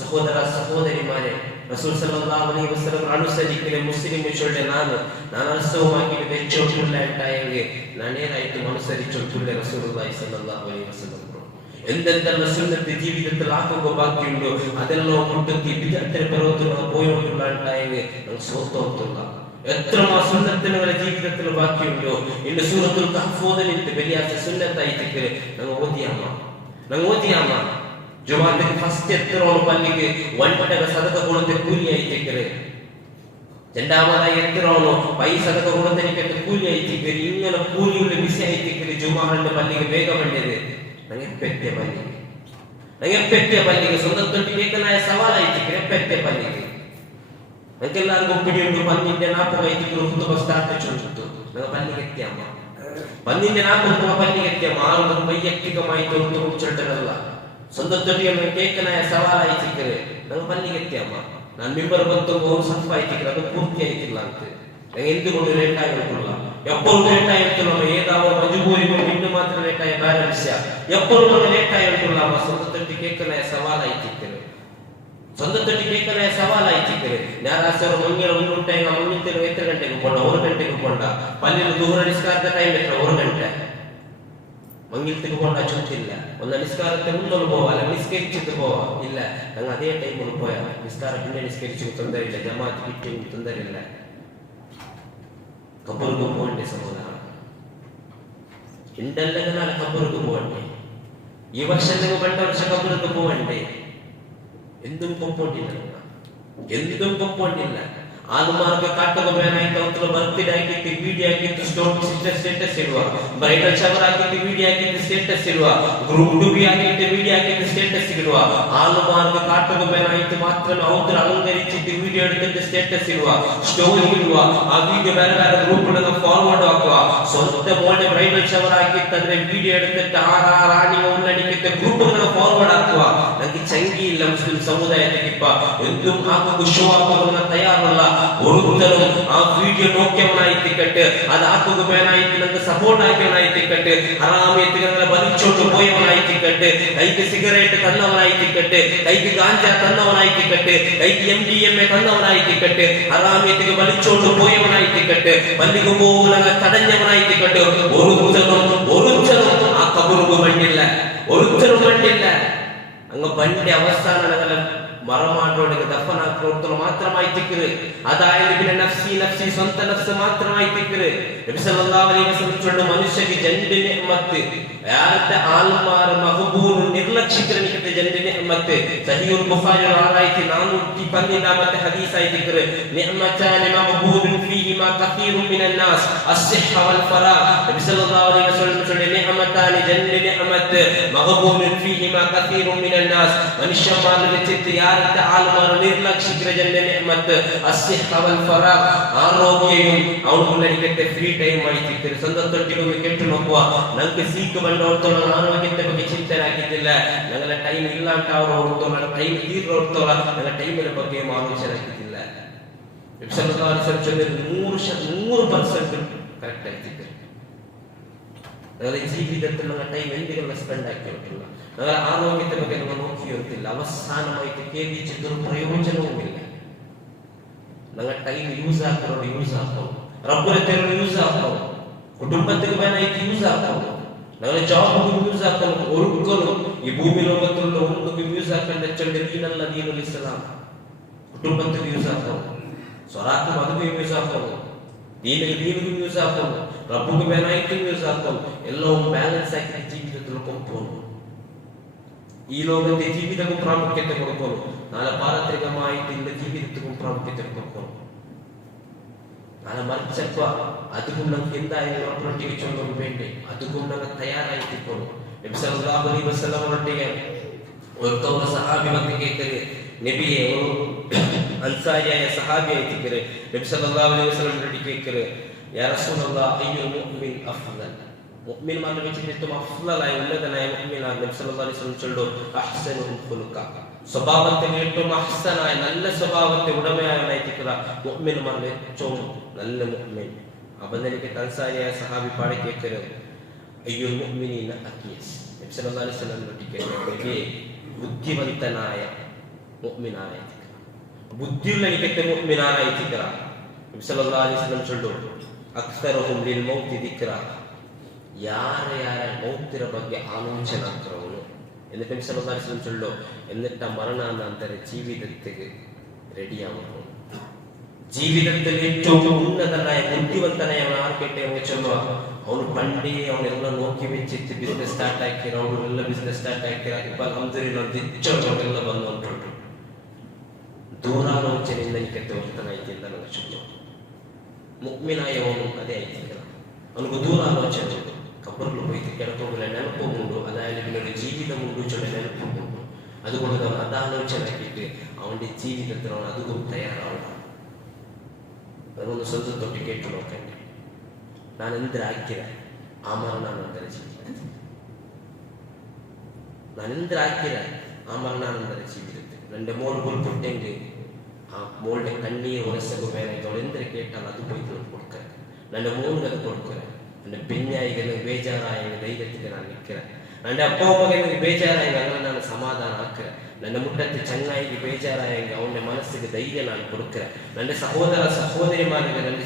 സഹോദര സഹോദരിമാരെ റസൂൽ സല്ലല്ലാഹു അലൈഹി വസല്ലം അനുസരിക്കുന്ന മുസ്ലിം ചൊല്ലെ ನಾನು ಅರಸವಾಗಿ വെച്ചോട്ടുള്ള ഉണ്ടായെങ്കിൽ ನಾನೇನಾಯ್ತು അനുസരിച്ചോട്ടുള്ള റസൂലുള്ളാഹി സല്ലല്ലാഹു അലൈഹി വസല്ലം എന്തെല്ലാം സുന്നത്ത് ജീവിതത്തിൽ ആക്കുക ബാക്കിയുണ്ടോ അതെല്ലാം മുട്ടത്തി വിദഗ്ധരെ പർവ്വതങ്ങൾ പോയിട്ടുള്ള ഉണ്ടായെങ്കിൽ നമുക്ക് സ്വന്തം എത്ര സുന്നത്തിനുകളെ ജീവിതത്തിൽ ബാക്കിയുണ്ടോ ഇന്ന് സൂറത്തുൽ കഹ്ഫ് ഓതുന്നിട്ട് വലിയ സുന്നത്തായിട്ട് ഞങ്ങൾ ഓതിയാമ ജുമാഅത്തിന്റെ ഫസ്റ്റ് എത്രയോളം പള്ളിക്ക് ഒൻപതര സദക കൊടുത്ത് കൂലിയായിട്ടേക്കര് രണ്ടാമതായി എത്രയോളം പൈസ സദക കൊടുത്തെനിക്ക് കൂലിയായിട്ടേക്കര് ഇങ്ങനെ കൂലിയുള്ള വിഷയായിട്ടേക്കര് ജുമാഅന്റെ പള്ളിക്ക് വേഗം വേണ്ടത് പെറ്റിയ പള്ളിക്ക് സ്വന്തത്തൊട്ടി കേൾക്കുന്ന സവാലായിട്ടേക്കര് പെറ്റിയ പള്ളിക്ക് നമുക്കെല്ലാവർക്കും പിടിയുണ്ട് പന്നിന്റെ 40 സ്റ്റാർട്ട് ചൊല്ലിട്ടു ഞങ്ങൾ പള്ളിക്ക് എത്തിയാമ പന്നിന്റെ 40 പള്ളിക്ക് എത്തിയാമ ആളുകൾ വൈയക്തികമായി തോന്നിച്ചല്ല സ്വന്തത്തൊട്ടിಯನ್ನು ಕೇಕನಾಯ ಸವಾಲಾಯಿತಿಕ್ಕರೆ ನಾವು ಪಲ್ಲಿಗೆ ಎತ್ತಿಯಮ್ಮ ನಾನು ಮಿಂಬರ್ ಬಂತು ಒಂದು ಸಫ್ ಆಯ್ತಿಕ್ಕರೆ ಅದು ಪೂರ್ತಿ ಆಯ್ತಿಲ್ಲ ಅಂತ ನಂಗೆ ಎಂದುಕೊಂಡು ಲೇಟ್ ಆಗಿರಲಿಲ್ಲ ಎಪ್ಪರು ಲೇಟ್ ಆಗಿರ್ತಿಲ್ಲ ಏದಾವ ಮಜಬೂರಿಗೂ ಇನ್ನು ಮಾತ್ರ ಲೇಟ್ ಆಗಿ ಬೇರೆ ವಿಷಯ ಎಪ್ಪರು ಲೇಟ್ ಆಗಿರಲಿಲ್ಲ ಸ್ವന്തത്തൊട്ടി ಕೇಕನಾಯ ಸವಾಲಾಯಿತಿಕ್ಕರೆ സ്വന്തത്തൊട്ടി കേൾക്കുന്ന സവാലായിട്ടിക്കര് ഞായറാഴ്ച മങ്ങിയ മുന്നിട്ടേക്ക് മുന്നിട്ട് എത്ര ഗಂಟೆಗೆ പോണ്ട 1 ಗಂಟೆಗೆ പോണ്ട പള്ളിയിൽ ദുഹ്റ നിസ്കാരത്തെ ടൈം എത്ര 1 ಗಂಟೆ മങ്ങിലത്തേക്ക് പോണ്ട ചുറ്റില്ല ഒന്ന് നിസ്കാരത്തെ മുന്നോട്ട് പോവാ അല്ല നിസ്കരിച്ചിട്ട് പോവാ ഇല്ല ഞങ്ങൾ അതേ ടൈമിൽ പോയാ നിസ്കാരം പിന്നെ നിസ്കരിച്ചു തൊന്തരില്ല ജമാഅത്ത് കിട്ടിയും തൊന്തരില്ല കബറിക്ക് പോകണ്ടേ സഹോദര ഉണ്ടല്ലെങ്കിൽ നാളെ കബറിക്ക് പോകണ്ടേ ഈ വർഷം നിങ്ങൾ 2 വർഷം കബറിക്ക് പോകണ്ടേ എന്തും കൊമ്പോണ്ടില്ല ಆದುಮಾರ್ಗ ಕಾಟಕ ಬ್ಯಾನ್ ಆಯ್ತು ಅವತ್ತು ಬರ್ತ್ಡೇ ಆಗಿತ್ತು ವಿಡಿಯೋ ಆಗಿತ್ತು ಸ್ಟೇಟಸ್ ಇಡುವ ಬ್ರೈಡಲ್ ಶವರ್ ಆಗಿತ್ತು ವಿಡಿಯೋ ಆಗಿತ್ತು ಸ್ಟೇಟಸ್ ಇಡುವ ಗ್ರೂಪ್ ಟು ಬಿ ಆಗಿತ್ತು ವಿಡಿಯೋ ಆಗಿತ್ತು ಸ್ಟೇಟಸ್ ಇಡುವ ಆದುಮಾರ್ಗ ಕಾಟಕ ಬ್ಯಾನ್ ಆಯ್ತು ಮಾತ್ರ ಅವತ್ತು ಅಲಂಕರಿಸಿದ್ದು ವಿಡಿಯೋ എടുത്തിട്ട് ಸ್ಟೇಟಸ್ ಇಡುವ ಸ್ಟೋರಿ ಇಡುವ ಆ ವಿಡಿಯೋ ಬೇರೆ ಬೇರೆ ಗ್ರೂಪ್ ಗಳಿಗೆ ಫಾರ್ವರ್ಡ್ ಹಾಕುವ ಸ್ವಂತ ಮೋಡೆ ಬ್ರೈಡಲ್ ಶವರ್ ಆಗಿತ್ತಂದ್ರೆ ವಿಡಿಯೋ എടുത്തിട്ട് ರಾಣಿಯ ಉನ್ನಡಿಕೆ ಗ್ರೂಪ್ ಗಳಿಗೆ ಫಾರ್ವರ್ಡ್ ಹಾಕುವ ನನಗೆ ಚಂಗಿ ಇಲ್ಲ ಮುಸ್ಲಿಂ ಸಮುದಾಯಕ್ಕೆ എന്തും ആക്കുക ഷോ ആക്കുക തയ്യാറല്ല ഒരുത്തരും ആ വീഡിയോ നോക്കിയവനായിട്ടിക്കട്ട് അത് ആക്കുകയാനായിട്ട് നമുക്ക് സപ്പോർട്ട് ആക്കിയവനായിട്ടിക്കട്ട് ഹറാമിയത്തുകളെ വലിച്ചോണ്ട് പോയവനായിട്ടിക്കട്ട് കൈക്ക് സിഗരറ്റ് തന്നവനായിട്ടിക്കട്ട് കൈക്ക് ഗാഞ്ച തന്നവനായിട്ടിക്കട്ട് കൈക്ക് MDMA തന്നവനായിട്ടിക്കട്ട് ഹറാമിയത്തുകൾ വലിച്ചോണ്ട് പോയവനായിട്ടിക്കട്ട് പള്ളിക്ക് പോകുന്ന തടഞ്ഞവനായിട്ടിക്കട്ട് ഒരുത്തരും ആ കബറുക്ക് വേണ്ടില്ല ഒരുത്തരും വേണ്ടില്ല അങ്ങ് പണ്ട് അവസാന മറമാട്ടോടൊക്കെ ദഫനാക്കോർത്തോളം മാത്രമായി തിക്കറ് അതായത് പിന്നെ നഫ്സി സ്വന്ത നഫ്സ് മാത്രമായി തിക്കറ് നബി സല്ലല്ലാഹു അലൈഹി വസല്ലം ചൊല്ലുന്ന മനുഷ്യക്ക് ജണ്ട് നിഅമത്ത് യാരത്തെ ആൽമാർ മഖബൂൽ നിർലക്ഷിക്കലിന്റെ ജണ്ട് നിഅമത്ത് സഹീഹുൽ ബുഖാരി 6412 ഹദീസായി തിക്കറ് നിഅമതാനി മഖബൂൽ ഫീഹിമാ കസീറുൻ മിനൻ നാസ് അസ്സിഹ വൽ ഫറാ നബി സല്ലല്ലാഹു അലൈഹി വസല്ലം ചൊല്ലുന്ന നിഅമതാനി ജണ്ട് നിഅമത്ത് മഖബൂൽ ഫീഹിമാ കസീറുൻ മിനൻ നാസ് മനുഷ്യന്മാരുടെ വെച്ചിട്ട് ആൽമാർ നിർലക്ഷിക്കുന്ന ജണ്ട് നിഅമത്ത് അസ്സിഹ വൽ ഫറാ ആരോഗ്യവും അവനുള്ളടിക്കത്തെ ഫ്രീ ടൈം ആയി തിക്കറ് സ്വന്തത്തൊട്ടിക്കൊന്ന് കേട്ടു നോക്കുക നമുക്ക് സീക്ക് ಬಂದೋರ್ತೋಳ ಆರೋಗ್ಯದ ಬಗ್ಗೆ ಚಿಂತನೆ ಆಗಿದ್ದಿಲ್ಲ ನನಗೆ ಟೈಮ್ ಇಲ್ಲ ಅಂತ ಅವರು ಹೊರತೋಳ ಟೈಮ್ ತೀರೋರ್ತೋಳ ನನ್ನ ಟೈಮಿನ ಬಗ್ಗೆ ಆಲೋಚನೆ ಆಗಿದ್ದಿಲ್ಲ 100% ಕರೆಕ್ಟ್ ಆಗ್ತಿತ್ತು ನನ್ನ ಜೀವಿತದಲ್ಲಿ ನನ್ನ ಟೈಮ್ ಎಂದಿಗೆಲ್ಲ ಸ್ಪೆಂಡ್ ಆಗಿರಲಿಲ್ಲ ನನ್ನ ಆರೋಗ್ಯದ ಬಗ್ಗೆ ನಾನು ನೋಕಿಯಿರುತ್ತಿಲ್ಲ ಅವಸಾನವಾಯಿತು ಕೇಳಿಚಿದ್ದರೂ ಪ್ರಯೋಜನವೂ ಇಲ್ಲ ನನ್ನ ಟೈಮ್ ಯೂಸ್ ಆಗ್ತಾರೋ ರಬ್ಬರ ತೆರಳು ಯೂಸ್ ಆಗ್ತಾವ ಕುಟುಂಬಕ್ಕೆ ಬೇನಾಯ್ತು ಯೂಸ್ ಆಗ್ತಾವ ನನ್ನ ಜಾಬ್ಗೆ ಯೂಸ್ ಆಗ್ತಾವ ಒರುಕ್ಕಲು ಈ ಭೂಮಿ ಲೋಕದಲ್ಲಿ ಒಂದಕ್ಕೆ ಯೂಸ್ ಆಗ್ತಾನೆ ಚಂಡ ದೀನಲ್ಲ ದೀನುಲ್ ಇಸ್ಲಾಂ ಕುಟುಂಬಕ್ಕೆ ಯೂಸ್ ಆಗ್ತಾವ ಸ್ವರಾತ್ಮ ಅದಕ್ಕೆ ಯೂಸ್ ಆಗ್ತಾವ ದೀನಿಗೆ ಯೂಸ್ ಆಗ್ತಾವ ರಬ್ಬಗೆ ಬೇನಾಯ್ತು ಯೂಸ್ ಆಗ್ತಾವ ಎಲ್ಲವೂ ಬ್ಯಾಲೆನ್ಸ್ ಆಗಿ ಜೀವಿತದಲ್ಲಿ ಕೊಂಪೋನು ಈ ಲೋಕದ ಜೀವಿತಕ್ಕೂ ಪ್ರಾಮುಖ್ಯತೆ ಕೊಡ್ಕೋನು ನಾಳೆ ಪಾರತ್ರಿಕಮಾಯಿತಿಂದ ಜೀವಿತಕ್ಕೂ ಪ್ರಾಮುಖ್ಯತೆ ಕೊಡ್ಕೋನು നാളെ മറിച്ചപ്പ അതും നമുക്ക് എന്തായാലും ഉറപ്പൊട്ടിക്ക് ചൊല്ലും വേണ്ടി അതും നമുക്ക് തയ്യാറായിട്ടിപ്പോഴും നബി സല്ലല്ലാഹു അലൈഹി വസല്ലം ഒരൊട്ടിಗೆ ഒരു സഹാബി വന്ന് കേൾക്കല് നബിയെ അൻസാരിയായ സഹാബിയായിത്തിക്കറ് നബി സല്ലല്ലാഹു അലൈഹി വസല്ലം കേൾക്കറ് യാ റസൂലല്ലാഹ് അയ്യുൽ മുഅ്മിൻ അഫ്ളൽ മുഅ്മിൻമാരുടെ വെച്ചിട്ട് ഏറ്റവും അഫ്ളലായ ഉന്നതനായ മുഅ്മിനാണ് നബി സല്ലല്ലാഹു അലൈഹി വസല്ലം ചൊല്ലു അഹ്സനുഹും ഖുലുഖ സ്വഭാവത്തിൽ ഏറ്റവും അഹ്സനായ നല്ല സ്വഭാവത്തെ ഉടമയായിത്തിക്കറ മുഅ്മിൻമാരുടെ ഏറ്റവും നല്ല മുഅ്മിൻ അവനിലേക്ക് അൻസാരിയായ സഹാബി പാടി കേൾക്കറ് അയ്യുൽ മുഅ്മിനീന അഖീസ് നബി സല്ലല്ലാഹു അലൈഹി വസല്ലം കേൾക്കറ് ബുദ്ധിവന്തനായ മുഅ്മിനായ ബുദ്ധിയുള്ള എനിക്കത്തെ മുഅ്മിനായിത്തിക്കറ നബി സല്ലല്ലാഹു അലൈഹി വസല്ലം ചൊല്ലു അക്സറുഹും ലിൽ മൗതി ദിക്റ ಯಾರ ಮೌತಿರ ಬಗ್ಗೆ ಆಲೋಚನೆ ಆಗ್ತಾರವನು എന്നിട്ട് നബി സല്ലല്ലാഹു അലൈഹി വസല്ലം ചൊല്ലു എന്നിട്ട് മരണാനന്തര ജീവിതത്തിലേക്ക് റെഡിയാവുന്നു ജീവിതത്തിൽ ഏറ്റവും ഉന്നതനായ ബുദ്ധിವಂತനായ ആർക്കട്ടെ എന്ന് ചൊല്ലുക ಅವನು ಪಂಡೇ ಅವನೆಲ್ಲ ನೋക്കി വെച്ചിട്ട് ബിസിനസ് സ്റ്റാർട്ട് ആക്കിರ ಅವರೆಲ್ಲ ಬಿಸ್ನೆಸ್ ಸ್ಟಾರ್ಟ್ ಆಕಿರ ഇപ്പോൾ അൽഹംദുലില്ലാഹ് ദിച്ചവರೆಲ್ಲ ಬಂದು ಹೊಂಟರು ದೂರಾಲೋಚನೆಯಿಂದ ನಿಕತ್ತೆ ವರ್ತನಾಯ್ತಿಲ್ಲ ನನಗೆ ಚೊಲ್ಲು ಮುಅ್ಮಿನಾಯವನು ಅದೇ ಆಯ್ತಿಲ್ಲ ಅವನಿಗೆ ದೂರಾಲೋಚನೆ കബറിൽ പോയിട്ട് കിടക്കുമ്പോൾ നിലപ്പുമുണ്ടോ അതായത് ജീവിതമുണ്ടോ ചൊല്ല നിലപ്പുമുണ്ടോ അതുകൊണ്ട് അവൻ അതാലോചനാക്കിയിട്ട് അവന്റെ ജീവിതത്തിൽ അവൻ അതും തയ്യാറാവണം അതൊന്ന് സ്വന്തം തൊട്ട് കേട്ടു നോക്കണ്ടേ ഞാൻ എന്തിനാക്കിയ ആ മരണാനന്തര ജീവിതത്തിൽ ഞാൻ എന്തിനാക്കിയ ആ മരണാനന്തര ജീവിതത്തിൽ എൻ്റെ മോൾ പുറപ്പെട്ടെങ്കിൽ ആ മോളുടെ കണ്ണീർ ഉരസക്ക് വേനത്തോളം എന്തിനെ കേട്ടാൽ അത് പോയി കൊടുക്കാൻ എൻ്റെ മോളിന് അത് കൊടുക്കാൻ എൻ്റെ പെഞ്ഞായികന് ಬೇಜಾರಾയ ಧೈರ್ಯಕ್ಕೆ ನಾನು ನಿಕ್ಕರೆ എൻ്റെ ಅಪ್ಪ ಅಮ್ಮಗೆ ಬೇಜಾರಾಯ അങ്ങനെ ನಾನು ಸಮಾಧಾನ ಹಾಕ್ರೆ ನನ್ನ ಮುಟ್ಟಕ್ಕೆ ಚಂಗಾಯಿಗೆ ಬೇಜಾರಾಯ ಅವನ ಮನಸ್ಸಿಗೆ ಧೈರ್ಯ ನಾನು ಕೊಡುಕ್ರೆ ನನ್ನ ಸಹೋದರ ಸಹೋದರಿಮಾರಿಗೆ ನನ್ನ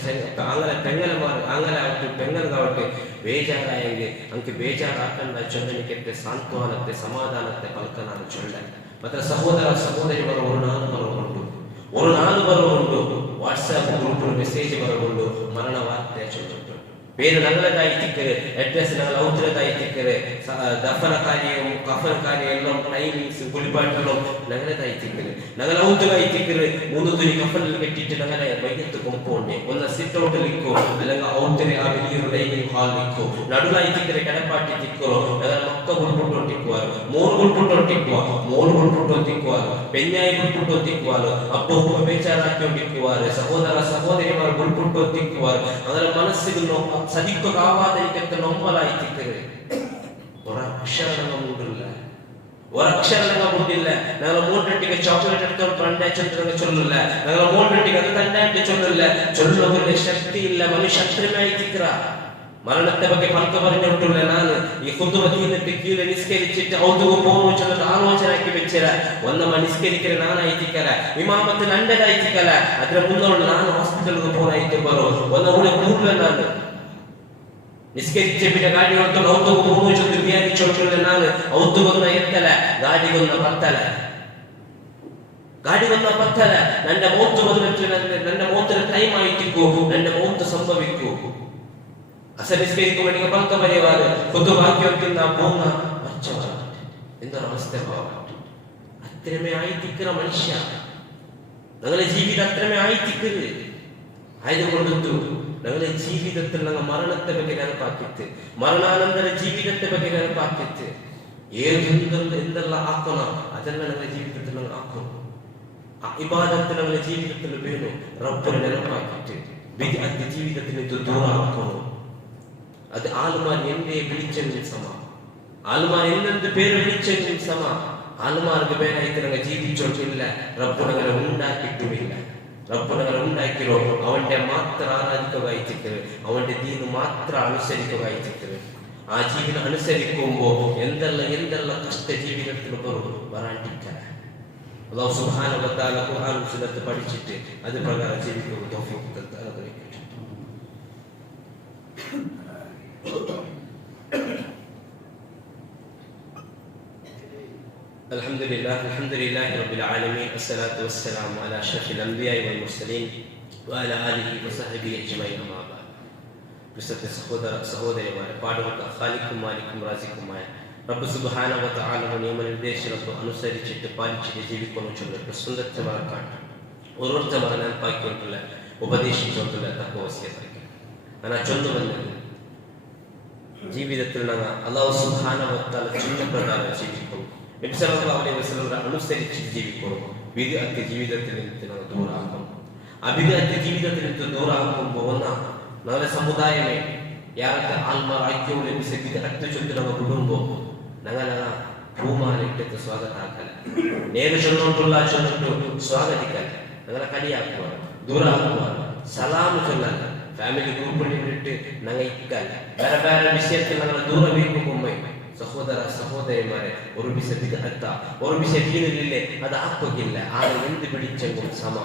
ಆಂಗಲ ಪೆಂಗಲಮಾರು ಆಂಗಲ ಅವತ್ತು ಪೆಂಗಲಗಾವಟ್ಟು ಬೇಜಾರಾಯಂಗೆ ಅಂಕೆ ಬೇಜಾರು ಹಾಕಂಡ ಚೊಂದನಿಕೆ ಸಾಂತ್ವನತೆ ಸಮಾಧಾನತೆ ಪಲ್ಕ ನಾನು ಚೊಳ್ಳೆ ಮತ್ತೆ ಸಹೋದರ ಸಹೋದರಿಮಾರು ഒരു നാല് ബറുണ്ട് വാട്സാപ്പ് ഗ്രൂപ്പിൽ മെസ്സേജ് ബറുണ്ട് മരണ വാർത്ത ചൊല്ലുണ്ട് പേര് ഞങ്ങളതായിത്തിക്കര് അഡ്രസ് ഞങ്ങൾ ഔദ്രതായിത്തിക്കര് ദഫന കാര്യവും കഫന കാര്യം എല്ലാം ടൈമിങ്സ് കുളിപ്പാട്ടെല്ലാം ഞങ്ങളതായിത്തിക്കര് ഞങ്ങൾ ഔദ്രതായിത്തിക്കര് 3 തുണി കഫനിൽ കെട്ടിയിട്ട് ഞങ്ങളെ വൈദ്യത്ത് കൊണ്ടുപോണ്ടേ ഒന്ന് സിറ്റ് ഔട്ടിൽ നിൽക്കോ അല്ലെങ്കിൽ ഔദ്ര ആ വലിയൊരു ഡൈനിങ് ഹാൾ നിൽക്കോ നടുവായിത്തിക്കര് കിടപ്പാട്ടി തിക്കോ ഞങ്ങൾ മക്ക ഉൾപ്പെട്ടോണ്ടിക്കുവാറ് മോൾ ഉൾപ്പെട്ടോണ്ടിക്കുവാറ് മോൾ ഉൾപ്പെട്ടോണ്ടിക്കുവാറ് പെഞ്ഞായി ഉൾപ്പെട്ടോണ്ടിക്കുവാറ് അപ്പൊ ಬೇಜಾರಾಕಿಕೊಂಡಿಕ್ಕುವಾರೆ ಸಹೋದರ ಸಹೋದರಿಯರು ಉಳ್ಪುಟ್ಟೊತ್ತಿಕ್ಕುವಾರೆ ಅದರ ಮನಸ್ಸಿಗೆ ಸದಿಕ್ಕವಾದನಿಗೆ ನೊಂಬಲಾಯ್ತಿಕ್ಕರೆ ഒരക്ഷരം മുണ്ടില്ല ഞങ്ങൾ മൂന്നട്ടിക്ക് ചോക്ലേറ്റ് എടുത്തോണ്ട് പണ്ടേച്ചെന്ന് ചൊല്ലില്ല ഞങ്ങൾ മൂന്നട്ടിക്ക് അത് തന്നെ ചൊല്ലില്ല ചൊല്ലുന്ന ശക്തിയില്ല മനുഷ്യ അത്രമായിത്തിക്കറ മരണത്തെ ಬಗ್ಗೆ പൽക്ക പറഞ്ഞിട്ടുള്ള ನಾನು ಈ ಖುದ್ಬತಿಯಕ್ಕೆ ಕೀಳೆ ನಿಸ್ಕರಿಸಿಟ್ಟು ಔದುಗು ಪೋನು ಚೊಲ್ಲ ಆಲೋಚನೆಕ್ಕೆ ಬೆಚ್ಚರ ಒಂದಮ್ಮ ನಿಸ್ಕರಿಕರೆ ನಾನು ಐತಿಕರ ಇಮಾಮತ್ತು ನಂಡದ ಐತಿಕಲ ಅದರ ಮುಂದೋಳು ನಾನು ಹಾಸ್ಪಿಟಲ್ಗೆ ಪೋನ ಐತಿ ಬರೋ ಒಂದ ಊಳೆ ಕೂಡ್ಲೆ ನಾನು ನಿಸ್ಕರಿಸಿ ಬಿಟ್ಟ ಗಾಡಿ ಹೊತ್ತು ಔದುಗು ಪೋನು ಚೊಲ್ಲ ಬಿಯಾಗಿ ಚೊಲ್ಲ ನಾನು ಔದುಗೊಂದ ಎತ್ತಲ ಗಾಡಿಗೊಂದ ಪತ್ತಲ ಗಾಡಿಗೊಂದ ಪತ್ತಲ ನನ್ನ ಮೌತು ಬದಲಿಟ್ಟು ನನ್ನ ಮೌತರ ಟೈಮ್ ಆಯ್ತಿಕ್ಕೋ ನನ್ನ ಮೌತು ಸಂಭವಿಕ್ಕೋ അസൽ നിസ്കരിക്കും വേണ്ടി പൽക്ക പരിവാറ് പൊതുവാക്യത്തിന്ന പോന്ന എന്തൊരു അവസ്ഥ അത്രമേ ആയിത്തിക്കുന്ന മനുഷ്യ ഞങ്ങളുടെ ജീവിതം അത്രമേ ആയിത്തിക്കരുത് ആയതുകൊണ്ടു ഞങ്ങളുടെ ജീവിതത്തിൽ ഞങ്ങൾ മരണത്തെ ಬಗ್ಗೆ ನೆನಪಾಕಿತ್ತು ಮರಣಾನಂತರ ജീവിതത്തെ ಬಗ್ಗೆ ನೆನಪಾಕಿತ್ತು എന്തെല്ലാം ആക്കണം അതെല്ലാം ഞങ്ങളുടെ ജീവിതത്തിൽ ഞങ്ങൾ ആക്കണം ഇബാദത്ത് ഞങ്ങളുടെ ജീവിതത്തിൽ വേണം റബ്ബിനെ ನೆನಪಾಕಿತ್ತು വിദ്യാർത്ഥി ജീവിതത്തിന് ദൂരമാക്കണം അത് ആലുമാർ എന്നെ വിളിച്ചെങ്കിൽ സമ ആലുമാർ എന്നെന്ത് പേര് വിളിച്ചെങ്കിൽ സമ ആലുമാർക്ക് പേരായിട്ട് ഞങ്ങൾ ജീവിച്ചോട്ടില്ല റബ്ബുനങ്ങളെ ഉണ്ടാക്കിയിട്ടുമില്ല റബ്ബുനങ്ങളെ ഉണ്ടാക്കിയോ അവന്റെ മാത്രം ആരാധിക്കുകയായിട്ടിക്കരുത് അവന്റെ ദീന് മാത്രം അനുസരിക്കുകയായിട്ടിക്കരുത് ആ ജീവിതം അനുസരിക്കുമ്പോ എന്തെല്ലാം കഷ്ട ജീവിതത്തിൽ വരാണ്ടിരിക്കാൻ അല്ലാഹു സുബ്ഹാനഹു വ തആല ഖുർആൻ സുന്നത്ത് പഠിച്ചിട്ട് അത് പ്രകാരം ജീവിക്കുക തൗഫീഖ് തരുമാറാകട്ടെ. الحمد لله رب العالمين الصلاة والسلام على أشرف الأنبياء والمرسلين وعلى آله وصحبه أجمعين أما بعد. വിശുദ്ധ സഹോദരന്മാരെ പാടുക ഖാലിഖും മാലിക്കും റാസിഖുമായ റബ്ബ് സുബ്ഹാനഹു വ തആലയുടെ നിയമനിർദ്ദേശങ്ങൾ അനുസരിച്ചിട്ട് പാലിച്ചിട്ട് ജീവിക്കുന്ന ചൊല്ലുന്ന സുന്നത്ത് മറക്കാട്ട് ഓരോരുത്തർ മനപ്പാക്കിക്കൊണ്ടുള്ള ഉപദേശിച്ചുകൊണ്ടുള്ള തഖ്വസ്യതയ്ക്ക് അങ്ങനെ ചൊല്ലുന്നത് ജീവിതത്തിൽ ഞങ്ങൾ അല്ലാഹു സുബ്ഹാനഹു വ തആല ചൊല്ലുന്ന പ്രകാരം ജീവിക്കും നബി സല്ലല്ലാഹു അലൈഹി വസല്ലം അനുസരിച്ച് ജീവിക്കണം ബിദ്അത്ത് ജീവിതത്തിൽ നിന്ന് നമ്മൾ ദൂരാക്കും. അബിദ്അത്ത് ജീവിതത്തിൽ നിന്ന് ദൂരാക്കുമ്പോൾ നമ്മുടെ സമുദായമേ ಯಾರತ್ತ ಆಲ್ಮಾರ್ ಆಯ್ಕೆಗಳು ಎನಿಸಿದ್ದ ಹತ್ತು ಚೊತ್ತು ನಮ್ಮ ಕುಟುಂಬ ನಂಗನ ಭೂಮಾನಿಟ್ಟು ಸ್ವಾಗತ ಹಾಕಲ್ಲ ನೇರು ಚೊಲ್ಲುಂಟುಲ್ಲ ಚೊಲ್ಲುಂಟು ಸ್ವಾಗತಿಕಲ್ಲ ನಂಗನ ಕಡಿ ಹಾಕುವ ದೂರ ಹಾಕುವ ಸಲಾಮು ಚೊಲ್ಲಲ್ಲ ಫ್ಯಾಮಿಲಿ ಗ್ರೂಪ್ ಇಟ್ಟು ನಂಗೆ ಇಕ್ಕಲ್ಲ ಬೇರೆ ಬೇರೆ ವಿಷಯಕ್ಕೆ ನಂಗನ ದೂರ ಬೇಕು ಒಮ್ಮೆ ಸಹೋದರ ಸಹೋದರಿಮಾರೆ ഒരു ಬಿದ್ದ ഒരു ദീനിലില്ലേ അത് ಹಾಕೋಗಿಲ್ಲ ಆಗ ಎಂದು ಬಿಡಿಚ್ಚಂಗು ಸಮ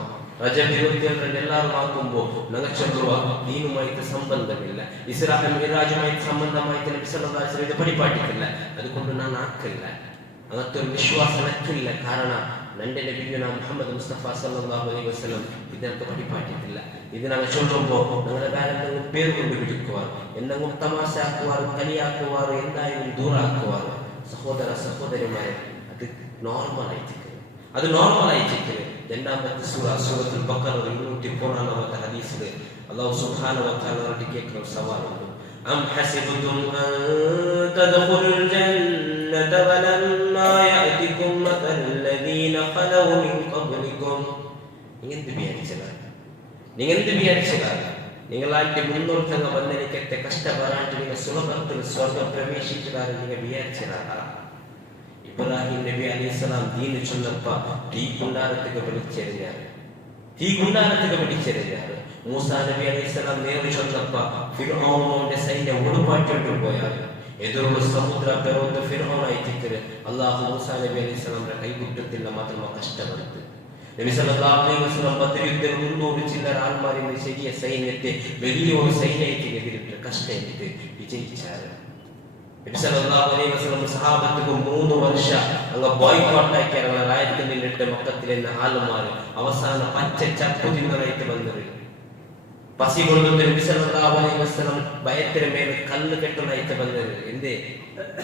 ರಜಬ್ 27 ಎಲ್ಲರೂ ಹಾಕುമ്പോൾ ನಂಗೆ ಚೊಲ್ಲುವ ದೀನುಮಾಯಿತ ಸಂಬಂಧವಿಲ್ಲ ಇಸ್ರಾ ಮಿರಾಜುಮಾಯಿತ ಸಂಬಂಧಮಾಯಿತ ನಬಿ ಸಲ್ಲಲ್ಲಾಹು ಅಲೈಹಿ ವಸಲ್ಲಂ ಪಡಿಪಾಟಿಲ್ಲ അതുകൊണ്ട് ನಾನು ಹಾಕಿಲ್ಲ അങ്ങനത്തെ വിശ്വാസ നക്കില്ല കാരണം നന്റെ നബിയുന മുഹമ്മദ് മുസ്തഫ സല്ലല്ലാഹു അലൈഹി വസല്ലം ഇതിനകത്ത് പടിപ്പാട്ടിട്ടില്ല ഇതിനകം ചൊല്ലുമ്പോൾ ഞങ്ങളെ വേറെ പേര് കൊണ്ട് പിടിക്കുവാർ എന്തെങ്കിലും തമാശ ആക്കുവാർ കളിയാക്കുവാർ എന്തായാലും ദൂരാക്കുവാർ സഹോദര സഹോദരിമാരെ അത് നോർമൽ ആയിട്ടിരിക്കുന്നത് രണ്ടാമത്തെ സൂറത്തുൽ ബഖറ 214 ഹദീസിൽ അല്ലാഹു സുബ്ഹാനഹു വ തആല കേൾക്കുന്ന സവാലുണ്ട് അം ഹസിബതും അൻ തദ്ഖുലുൽ ജന്നത വലമ്മാ യഅതികും മതല്ലദീന ഖലൗ മിൻ ഖബ്ലികും നിങ്ങളെന്ത് വിചാരിച്ചതാണ് നിങ്ങളായിട്ട് മുന്നോട്ടങ്ങ് വന്നെനിക്കത്തെ കഷ്ടപ്പെടാണ്ട് നിങ്ങൾ സുലഭത്തിൽ സ്വർഗം പ്രവേശിച്ചതാണ് നിങ്ങൾ വിചാരിച്ചതാണ് ഇബ്രാഹിം നബി അലൈഹിസ്സലാം ദീൻ ചൊല്ലപ്പ തീ കുണ്ടാരത്തേക്ക് പിടിച്ചെറിഞ്ഞാറ് മൂസാ നബി അലൈഹിസ്സലാം നേരെ ചൊല്ലപ്പ ഫിർഔന്റെ സൈന്യം ഒടുപാറ്റോട്ട് പോയാൽ എതിരുള്ള സമുദ്ര പെരോത്ത് ഫിർഔനായിട്ടിട്ട് അല്ലാഹു മൂസാ നബി അലൈഹിസ്സലാമിന്റെ കൈകുറ്റത്തില്ല മാത്രമേ കഷ്ടപ്പെടുത്ത് നബി സല്ലല്ലാഹു അലൈഹി വസല്ലം ബദർ യുദ്ധത്തിൽ 300 ചില്ലറ ആൾമാരിന്റെ ശരിയ സൈന്യത്തെ വലിയൊരു സൈന്യത്തിനെതിരിട്ട് കഷ്ടപ്പെട്ട് വിജയിച്ചാറ് നബി സല്ലല്ലാഹു അലൈഹി വസല്ലം സഹാബത്തുക്ക് 3 വർഷം അങ്ങ് ബോയ്കോട്ട് ആക്കിയ രാജ്യത്തിൽ നിന്നിട്ട് മക്കത്തിലെ ആൾമാർ അവസാന പച്ച ചപ്പു തിന്നറായിട്ട് വന്നത് പസികൊള്ളുന്ന നബി സല്ലല്ലാഹു അലൈഹി വസല്ലം ഭയത്തിന് മേൽ കല്ല് കെട്ടലായിട്ട് വന്നത് എന്തേ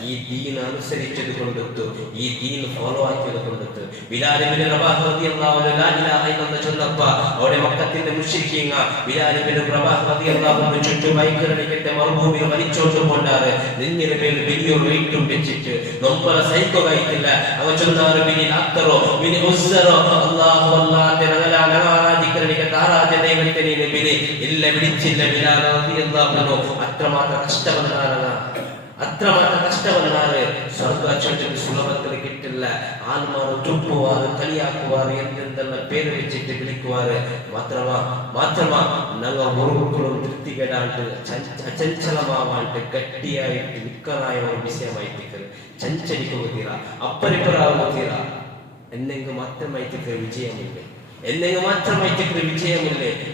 ഈ ദീൻ അനുസരിച്ചത് കൊണ്ടിട്ട് ഈ ദീൻ ഫോളോ ആക്കിയത് കൊണ്ടിട്ട് ബിലാൽ ഇബ്നു റബാഹ് റളിയല്ലാഹു അൻഹു ലാ ഇലാഹ ഇല്ലല്ലാഹ് ചൊല്ലപ്പ അവിടെ മക്കത്തിന്റെ മുശ്രിക്കീങ്ങ ബിലാൽ ഇബ്നു റബാഹ് റളിയല്ലാഹു അൻഹു ചുറ്റും ബൈക്കറിക്കത്തെ മറുഭൂമിയിൽ വലിച്ചോണ്ട് കൊണ്ടാറ് നെഞ്ഞിന് മേൽ വലിയൊരു വെയിറ്റും വെച്ചിട്ട് നൊമ്പര സൈക്കോയിട്ടില്ല അവ ചൊല്ലാറ് ബിനി അക്തറോ ബിനി ഉസ്സറോ അല്ലാഹു അല്ലാഹുവിനെ ആരാധിക്കലിനെ ആരാധന ദൈവത്തിനെ നബിനെ ഇല്ല വിളിച്ചില്ല ബിലാൽ റളിയല്ലാഹു അൻഹു അത്രമാത്രം കഷ്ടവന്നാറ് സ്വർഗ ചൊല്ലിട്ട് സുലഭത്തിൽ കിട്ടില്ല ആൽമാർ തുപ്പുവാർ കളിയാക്കുവാർ എന്തെന്തെല്ലാം പേര് വെച്ചിട്ട് വിളിക്കുവാറ് മാത്രമാ ഞങ്ങൾ ഓരോരുത്തരും തൃപ്തികേടാണ്ട് അചഞ്ചലമാവാണ്ട് ഗട്ടിയായിട്ട് നിക്കനായ ഒരു വിഷയമായിട്ട് ചഞ്ചലിക്കുക തീര അപ്പരിപ്പറാവുക തീര എന്നെങ്കിൽ മാത്രമായിട്ട് വിജയമില്ലേ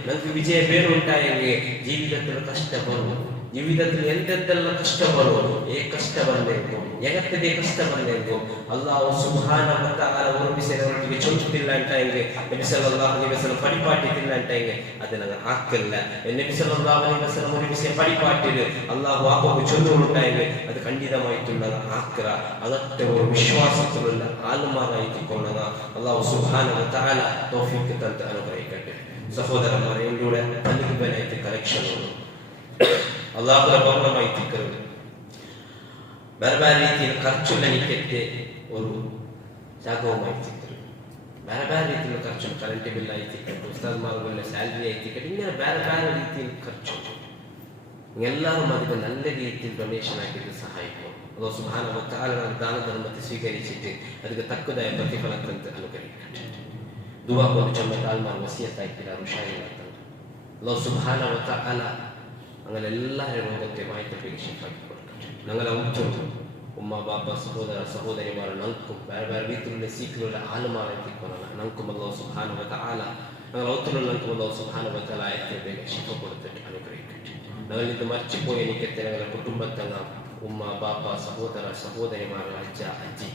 നമുക്ക് വിജയ പേരുണ്ടായെങ്കിൽ ജീവിതത്തിൽ കഷ്ടപ്പെടും ജീവിതത്തിൽ എന്തെല്ലാം കഷ്ടപ്പെടും കഷ്ട ಬಂದಿರ್ಬೋದು ಜಗತ್ತಿಗೆ ಕಷ್ಟ ಬಂದಿರ್ಬೋದು ಅಲ್ಲಾಹ್ ಸುಬ್ಹಾನಹು ವ ತಆಲ ಓರ್ಬಿಸಿರೋರಿಗೆ ಚೊಂಚಿಲ್ಲ ಅಂತ ಹೆಂಗೆ ನಬಿ ಸಲ್ಲಲ್ಲಾಹು ಅಲೈಹಿ ವಸಲ್ಲಂ ಪಡಿಪಾಟಿಲ್ಲ ಅಂತ ಹೆಂಗೆ ಅದನ್ನ ಹಾಕಲ್ಲ ನಬಿ ಸಲ್ಲಲ್ಲಾಹು ಅಲೈಹಿ ವಸಲ್ಲಂ ഒരു വിഷയം പടിപാട്ടില് അല്ലാഹു ആക്കോക്ക് ചൊല്ലുണ്ടായെങ്കിൽ അത് ഖണ്ഡിതമായിട്ടുള്ള ആക്ര അകത്തെ ഒരു വിശ്വാസത്തിലുള്ള ആത്മാവായിക്കൊള്ളുക അല്ലാഹു സുബ്ഹാനഹു ವ തആല തൗഫീഖ് തന്ന് അനുഗ്രഹിക്കട്ടെ സഹോദരന്മാരെ ഇതിലൂടെ പല്ലുബനായിട്ട് കലക്ഷൻ അല്ലാഹുവിന്റെ പൂർണ്ണമായി തിക്കരുത് ಬೇರೆ ಬೇರೆ ರೀತಿಯಲ್ಲಿ ಖರ್ಚುಗಳ ನಿಕ್ಕಕ್ಕೆ ಒಂದು ಜಾಗവുമായി ತಿಕ್ಕರು ಬೇರೆ ಬೇರೆ ರೀತಿಯಲ್ಲಿ ಖರ್ಚು ಕರೆಂಟ್ ಬಿಲ್ ಆಯ್ತಿಕ್ಕಟ್ಟು ಉಸ್ತಾದ್ಮಾರುಗಳ ಸ್ಯಾಲರಿ ಆಯ್ತಿಕ್ಕಟ್ಟು ಇങ്ങനെ ಬೇರೆ ಬೇರೆ ರೀತಿಯಲ್ಲಿ ಖರ್ಚು ಎಲ್ಲರೂ ಅದಕ್ಕೆ നല്ല രീതിയിൽ ഡൊണേഷൻ ആക്കിയിട്ട് സഹായിക്കും അല്ലാഹു സുബ്ഹാനഹു വ തആല ദാന ധർമ്മത്തെ സ്വീകരിച്ചിട്ട് ಅದಕ್ಕೆ ತಕ್ಕದಾയ ಪ್ರತಿಫಲಕ್ಕಂತ ಅನುಗ್ರಹಿക്കട്ടെ ദുആ കൊണ്ട് ചൊല്ലത്താൽമാർ വസിയത്തായിട്ടില്ല റുഷായില്ലാത്ത അല്ലാഹു സുബ്ഹാനഹു വ തആല അങ്ങനെ എല്ലാവരും ലോകത്തെ വായ്പ ഞങ്ങളെ ഉമ്മ ബാപ്പ സഹോദര സഹോദരിമാർ ഞങ്ങൾക്കും വേറെ വേറെ രീതിയിലുള്ള സീറ്റിലുള്ള ആളുമാരെത്തിക്കൊള്ളണം ഞങ്ങൾക്കും അല്ലാഹു സുബ്ഹാനഹു വ തആല ഞങ്ങൾ ഔത്തുള്ള ഞങ്ങൾക്കും അല്ലാഹു സുബ്ഹാനഹു വ തആല വേഗം ശിഫ കൊടുത്തിട്ട് അനുഗ്രഹിക്കട്ടെ ഞങ്ങൾ ഇത് മരിച്ചുപോയി എനിക്കെത്തെ ഞങ്ങളുടെ കുടുംബത്തങ്ങ ഉമ്മ ബാപ്പ സഹോദര സഹോദരിമാർ അജ്ജ അജ്ജി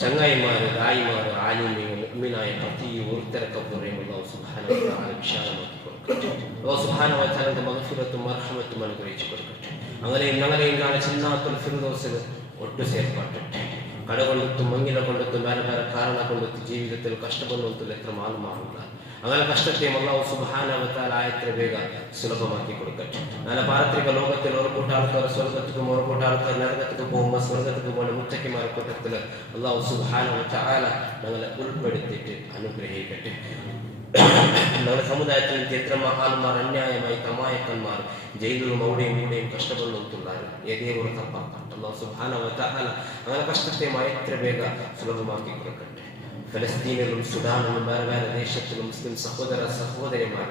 ചങ്ങായിമാർ ദായിമാർ ആലിമീങ്ങൾ മുഅ്മിനായ പ്രതി ഓരോരുത്തർക്കും അല്ലാഹു സുബ്ഹാനഹു വ തആല വിശാലമാക്കി കൊടുക്കട്ടെ അല്ലാഹു സുബ്ഹാനഹു വ തആല മഗ്ഫിറത്തും മർഹമത്തും അനുഗ്രഹിച്ചു കൊടുക്കട്ടെ അങ്ങനെ ഞങ്ങളെ നാളെ ജന്നാത്തുൽ ഫിർദൗസിൽ ഒട്ടു ചേർക്കട്ടെ കടകൊണ്ടെത്തും മങ്ങില കൊണ്ടെത്തും വേറെ വേറെ കാരണ കൊണ്ടെത്തും ജീവിതത്തിൽ കഷ്ടപ്പെടുന്നതിൽ എത്ര മാറുമാറുള്ള അങ്ങനെ കഷ്ടത്തെയും അല്ലാഹു സുബ്ഹാനഹു വ തആല എത്ര വേഗ സുലഭമാക്കി കൊടുക്കട്ടെ. നാളെ പാരത്രിക ലോകത്തിൽ ഒരു കൂട്ടം ആൾക്കാർ സ്വർഗത്തിലും ഒരു കൂട്ടം ആൾക്കാർ നരകത്തിലേക്ക് പോകുമ്പോൾ സ്വർഗത്തിലേക്ക് പോകുന്ന മുത്തക്കിമാരെ കൂട്ടത്തിൽ അല്ലാഹു സുബ്ഹാനഹു വ തആല ഞങ്ങളെ ഉൾപ്പെടുത്തിയിട്ട് അനുഗ്രഹിക്കട്ടെ. ഞങ്ങളുടെ സമുദായത്തിൽ എത്ര മഹാന്മാർ അന്യായമായി തമായക്കന്മാർ ജയിലിലും അവിടെയും ഇവിടെയും കഷ്ടപ്പെടുന്നുണ്ടായിരുന്നു. ഏതേ ഒരു തപ്പാക്കട്ടെ. അല്ലാഹു സുബ്ഹാനഹു വ തആല അങ്ങനെ കഷ്ടത്തെ എത്ര വേഗ സുലഭമാക്കി കൊടുക്കട്ടെ. ഫലസ്തീനിലും സുഡാനിലും വേറെ വേറെ ദേശത്തിലും മുസ്ലിം സഹോദര സഹോദരിമാർ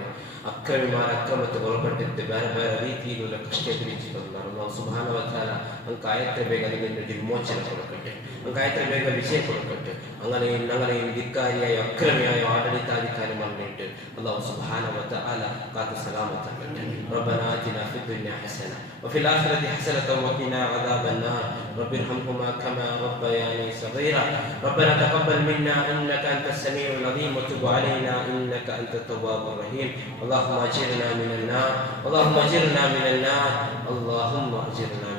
അക്രമത്തെ ഒളപ്പെട്ടിട്ട് വേറെ വേറെ രീതിയിലുള്ള കഷ്ടത്തിരിച്ചിട്ടുണ്ടായിരുന്നു. അല്ലാഹു സുബ്ഹാനഹു വ തആല നമുക്ക് എത്ര വേഗ അതിൻ്റെ വിമോചനം കൊടുക്കട്ടെ. നമുക്ക് എത്ര വേഗ വിജയം കൊടുക്കട്ടെ. അങ്ങനെയും ധിക്കാരിയായ അക്രമിയായ ആഡളിതാധികാരിമാരിട്ട് അല്ലാഹു സുബ്ഹാനഹു വ തആല കാത്ത് സലാമത്താക്കട്ടെ. റബ്ബനാ ആതിനാ ഫിദ്ദുനിയ ഹസന വഫിൽ ആഖിറതി ഹസനത വഖിനാ അദാബന്നാർ. റബ്ബി ഇർഹംഹുമാ കമാ റബ്ബയാനി സഗീറ. റബ്ബനാ തഖബ്ബൽ മിന്നാ ഇന്നക അൻതസ് സമീഉൽ അലീം വതുബ് അലൈനാ ഇന്നക അൻതത് തവ്വാബുർ റഹീം. اللهم اجرنا من النار اللهم اجرنا من النار اللهم اجرنا